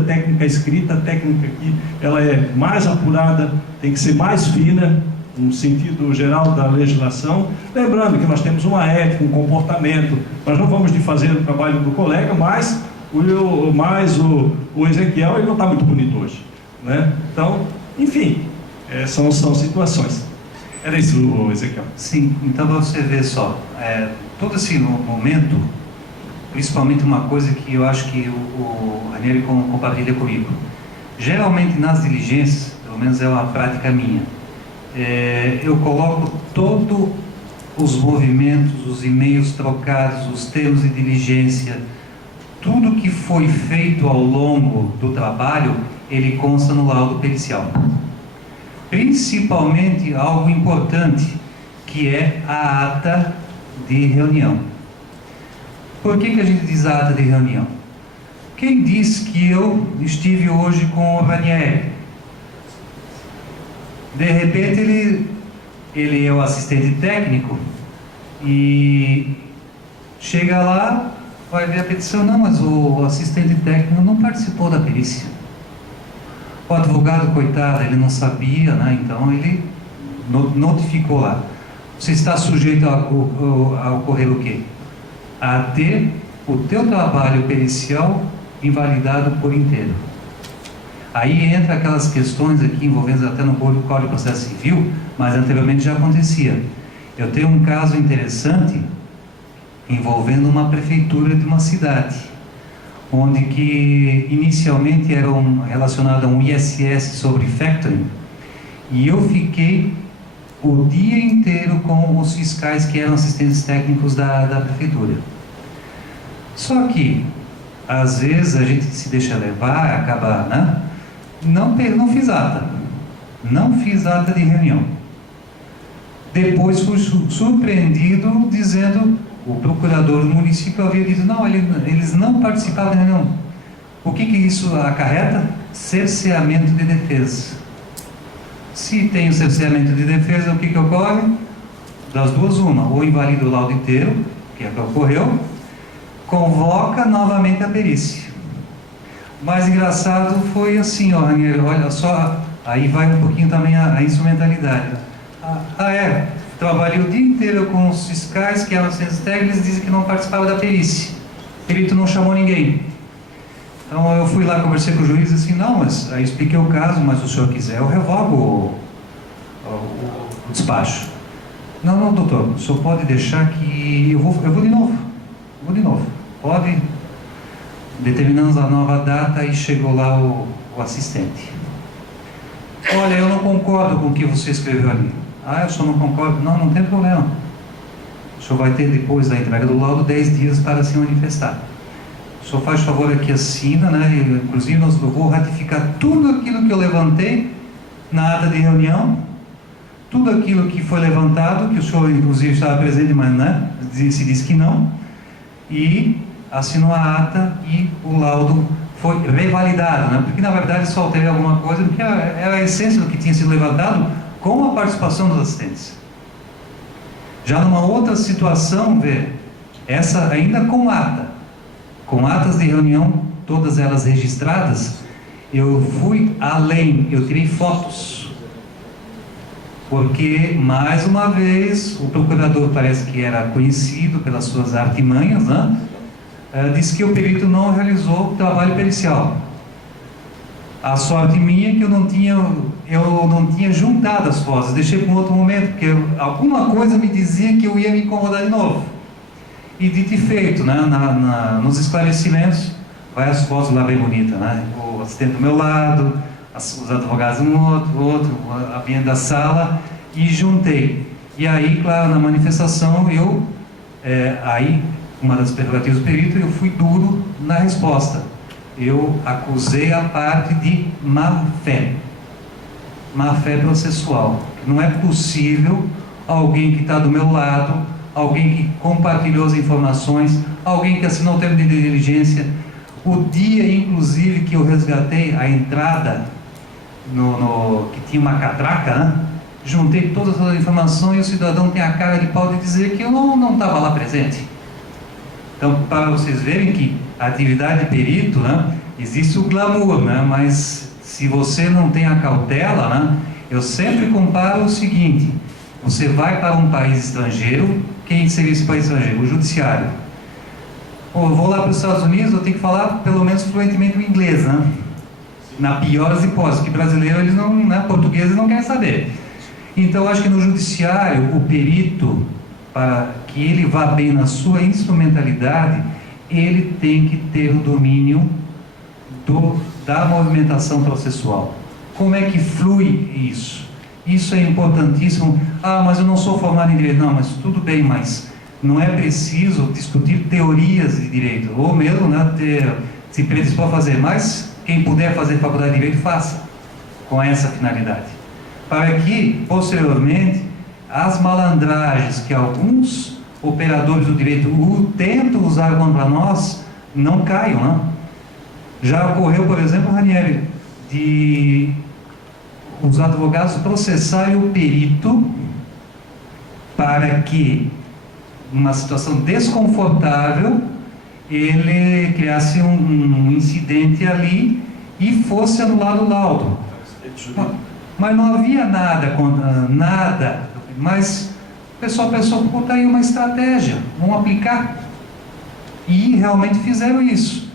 técnica escrita, técnica aqui, ela é mais apurada, tem que ser mais fina, no sentido geral da legislação, lembrando que nós temos uma ética, um comportamento, nós não vamos fazer o trabalho do colega, mas o Ezequiel ele não está muito bonito hoje, né? Então, enfim, são situações. Era isso, Ezequiel. Sim, então você vê só, todo esse momento, principalmente uma coisa que eu acho que o Ranieri compartilha comigo, geralmente nas diligências, pelo menos é uma prática minha, eu coloco todos os movimentos, os e-mails trocados, os termos de diligência, tudo que foi feito ao longo do trabalho, ele consta no laudo pericial. Principalmente algo importante, que é a ata de reunião. Por que a gente diz ata de reunião? Quem diz que eu estive hoje com o Ranieri? De repente ele é o assistente técnico e chega lá, vai ver a petição, não, mas o assistente técnico não participou da perícia. O advogado, coitado, ele não sabia, né? Então ele notificou lá. Você está sujeito a ocorrer o quê? A ter o teu trabalho pericial invalidado por inteiro. Aí entra aquelas questões aqui envolvendo até no Código de Processo Civil, mas anteriormente já acontecia. Eu tenho um caso interessante envolvendo uma prefeitura de uma cidade, onde que inicialmente era relacionado a um ISS sobre factoring, e eu fiquei o dia inteiro com os fiscais que eram assistentes técnicos da prefeitura. Só que às vezes a gente se deixa levar, acaba, né? Não fiz ata de reunião. Depois fui surpreendido dizendo, o procurador do município havia dito, não, eles não participaram da reunião. O que isso acarreta? Cerceamento de defesa. Se tem o cerceamento de defesa, o que ocorre? Das duas, uma, ou invalida o laudo inteiro, que é o que ocorreu, convoca novamente a perícia. O mais engraçado foi assim, Ranieri, olha só, aí vai um pouquinho também a instrumentalidade. Trabalhei o dia inteiro com os fiscais que eram assistentes técnicos, eles dizem que não participavam da perícia. O perito não chamou ninguém. Então eu fui lá, conversei com o juiz, assim, não, mas aí expliquei o caso, mas se o senhor quiser, eu revogo o despacho. Não, doutor, o senhor pode deixar que eu vou de novo. Pode Determinamos a nova data e chegou lá o assistente. Olha, eu não concordo com o que você escreveu ali. Ah, eu só não concordo. Não, não tem problema. O senhor vai ter, depois da entrega do laudo, 10 dias para se manifestar. O senhor faz favor aqui, assina, né? Inclusive, eu vou ratificar tudo aquilo que eu levantei na ata de reunião, tudo aquilo que foi levantado, que o senhor, inclusive, estava presente, mas né, se disse que não, e assinou a ata e o laudo foi revalidado, né? Porque, na verdade, só teve alguma coisa, porque era a essência do que tinha sido levantado com a participação dos assistentes. Já numa outra situação, essa ainda com atas de reunião, todas elas registradas, eu fui além, eu tirei fotos, porque, mais uma vez, o procurador parece que era conhecido pelas suas artimanhas, né? Disse que o perito não realizou o trabalho pericial. A sorte minha é que eu não tinha juntado as fotos, deixei para um outro momento, porque alguma coisa me dizia que eu ia me incomodar de novo. E dito e feito, né? Nos esclarecimentos, vai as fotos lá bem bonitas, né? O assistente do meu lado, os advogados no outro, a minha da sala, e juntei. E aí, claro, na manifestação, aí, uma das prerrogativas do perito, eu fui duro na resposta. Eu acusei a parte de má-fé processual. Não é possível alguém que está do meu lado, alguém que compartilhou as informações, alguém que assinou o termo de diligência, o dia, inclusive, que eu resgatei a entrada, que tinha uma catraca, né? Juntei todas as informações e o cidadão tem a cara de pau de dizer que eu não estava lá presente. Então, para vocês verem que a atividade de perito, né, existe o glamour, né, mas se você não tem a cautela, né, eu sempre comparo o seguinte: você vai para um país estrangeiro, quem seria esse país estrangeiro? O judiciário. Eu vou lá para os Estados Unidos, eu tenho que falar pelo menos fluentemente o inglês, né? Na pior das hipóteses, que brasileiro eles não, né, português eles não querem saber. Então, eu acho que no judiciário, o perito, para que ele vá bem na sua instrumentalidade, ele tem que ter o domínio da movimentação processual. Como é que flui isso? Isso é importantíssimo. Ah, mas eu não sou formado em direito. Não, mas tudo bem, mas não é preciso discutir teorias de direito, ou mesmo, né, se predispor a fazer, mas quem puder fazer faculdade de direito, faça, com essa finalidade. Para que, posteriormente, as malandragens que alguns operadores do direito tentam usar contra nós, não caiam, né? Já ocorreu, por exemplo, Ranieri, de os advogados processarem o perito para que, numa situação desconfortável, ele criasse um incidente ali e fosse anulado o laudo. Mas não havia nada contra nada. Mas o pessoal pensou, pô, tá aí uma estratégia, vamos aplicar. E realmente fizeram isso.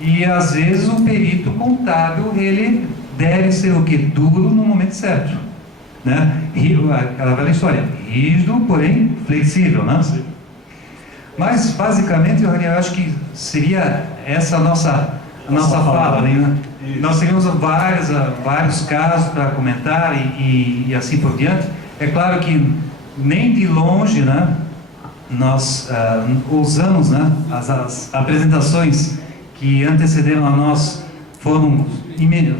E às vezes o perito contábil, ele deve ser o que? Duro no momento certo, né? Aquela velha história, rígido, porém flexível, né? Sim. Mas basicamente, eu acho que seria essa a nossa fala, né? Nós teríamos vários casos para comentar e assim por diante. É claro que nem de longe, né, nós usamos, né, as apresentações que antecederam a nós foram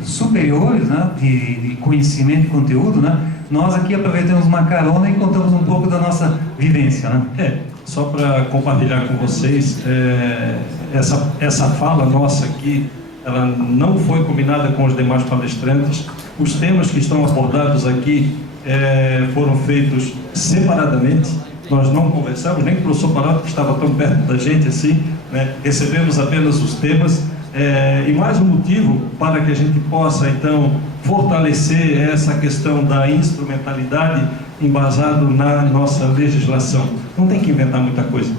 superiores, né, de conhecimento e conteúdo, né. Nós aqui aproveitamos uma carona e contamos um pouco da nossa vivência, né. Só para compartilhar com vocês, essa fala nossa aqui, ela não foi combinada com os demais palestrantes. Os temas que estão abordados aqui foram feitos separadamente. Nós não conversamos, nem com o professor Parato, que estava tão perto da gente assim, né? Recebemos apenas os temas. E mais um motivo para que a gente possa, então, fortalecer essa questão da instrumentalidade embasado na nossa legislação. Não tem que inventar muita coisa,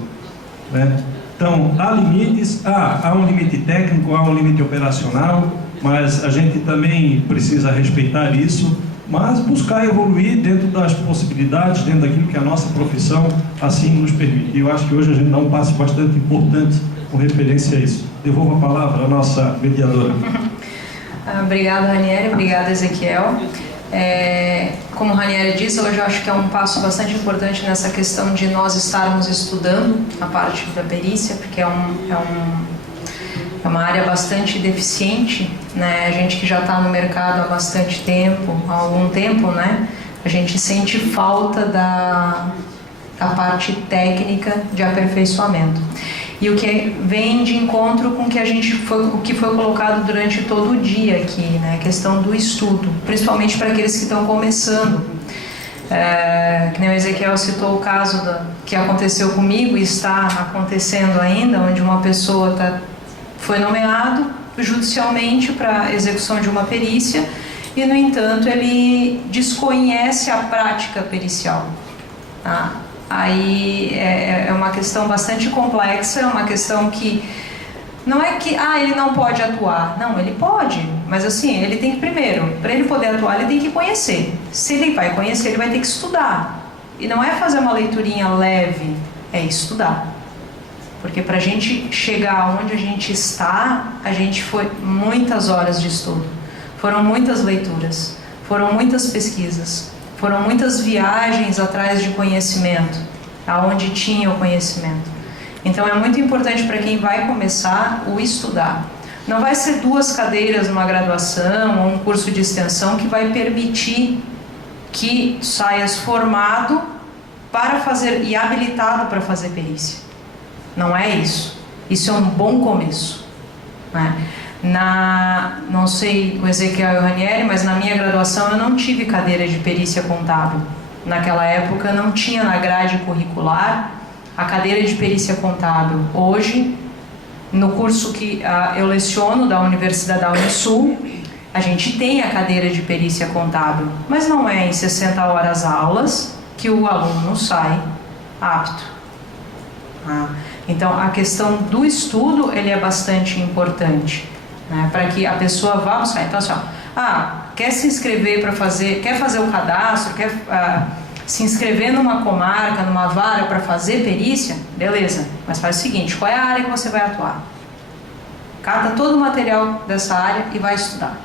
né? Então, há limites, há um limite técnico, há um limite operacional, mas a gente também precisa respeitar isso, mas buscar evoluir dentro das possibilidades, dentro daquilo que a nossa profissão assim nos permite. Eu acho que hoje a gente dá um passo bastante importante com referência a isso. Devolvo a palavra à nossa mediadora. Obrigada, Ranieri. Obrigada, Ezequiel. Como o Ranieri disse, hoje eu acho que é um passo bastante importante nessa questão de nós estarmos estudando a parte da perícia, porque é uma área bastante deficiente, né? A gente que já está no mercado há bastante tempo, há algum tempo, né? A gente sente falta da parte técnica de aperfeiçoamento. E o que vem de encontro com o que foi colocado durante todo o dia aqui, né? A questão do estudo, principalmente para aqueles que estão começando. Que nem o Ezequiel citou o caso que aconteceu comigo e está acontecendo ainda, onde uma pessoa foi nomeado judicialmente para execução de uma perícia e, no entanto, ele desconhece a prática pericial. Aí é uma questão bastante complexa, é uma questão que não é que ele não pode atuar. Não, ele pode, mas assim, ele tem que primeiro, para ele poder atuar, ele tem que conhecer. Se ele vai conhecer, ele vai ter que estudar. E não é fazer uma leiturinha leve, é estudar. Porque para a gente chegar onde a gente está, a gente foi muitas horas de estudo. Foram muitas leituras, foram muitas pesquisas, foram muitas viagens atrás de conhecimento, aonde tinha o conhecimento. Então é muito importante para quem vai começar o estudar. Não vai ser 2 cadeiras numa graduação ou um curso de extensão que vai permitir que saias formado para fazer e habilitado para fazer perícia. Não é isso. Isso é um bom começo, né? Não sei o Ezequiel e o Ranieri, mas na minha graduação eu não tive cadeira de perícia contábil. Naquela época não tinha na grade curricular a cadeira de perícia contábil. Hoje, no curso que eu leciono da Universidade da Unisul, a gente tem a cadeira de perícia contábil, mas não é em 60 horas aulas que o aluno sai apto. Então, a questão do estudo, ele é bastante importante, né, para que a pessoa vá buscar. Então, assim, quer se inscrever quer fazer o cadastro, quer se inscrever numa comarca, numa vara para fazer perícia, beleza, mas faz o seguinte, qual é a área que você vai atuar? Cata todo o material dessa área e vai estudar.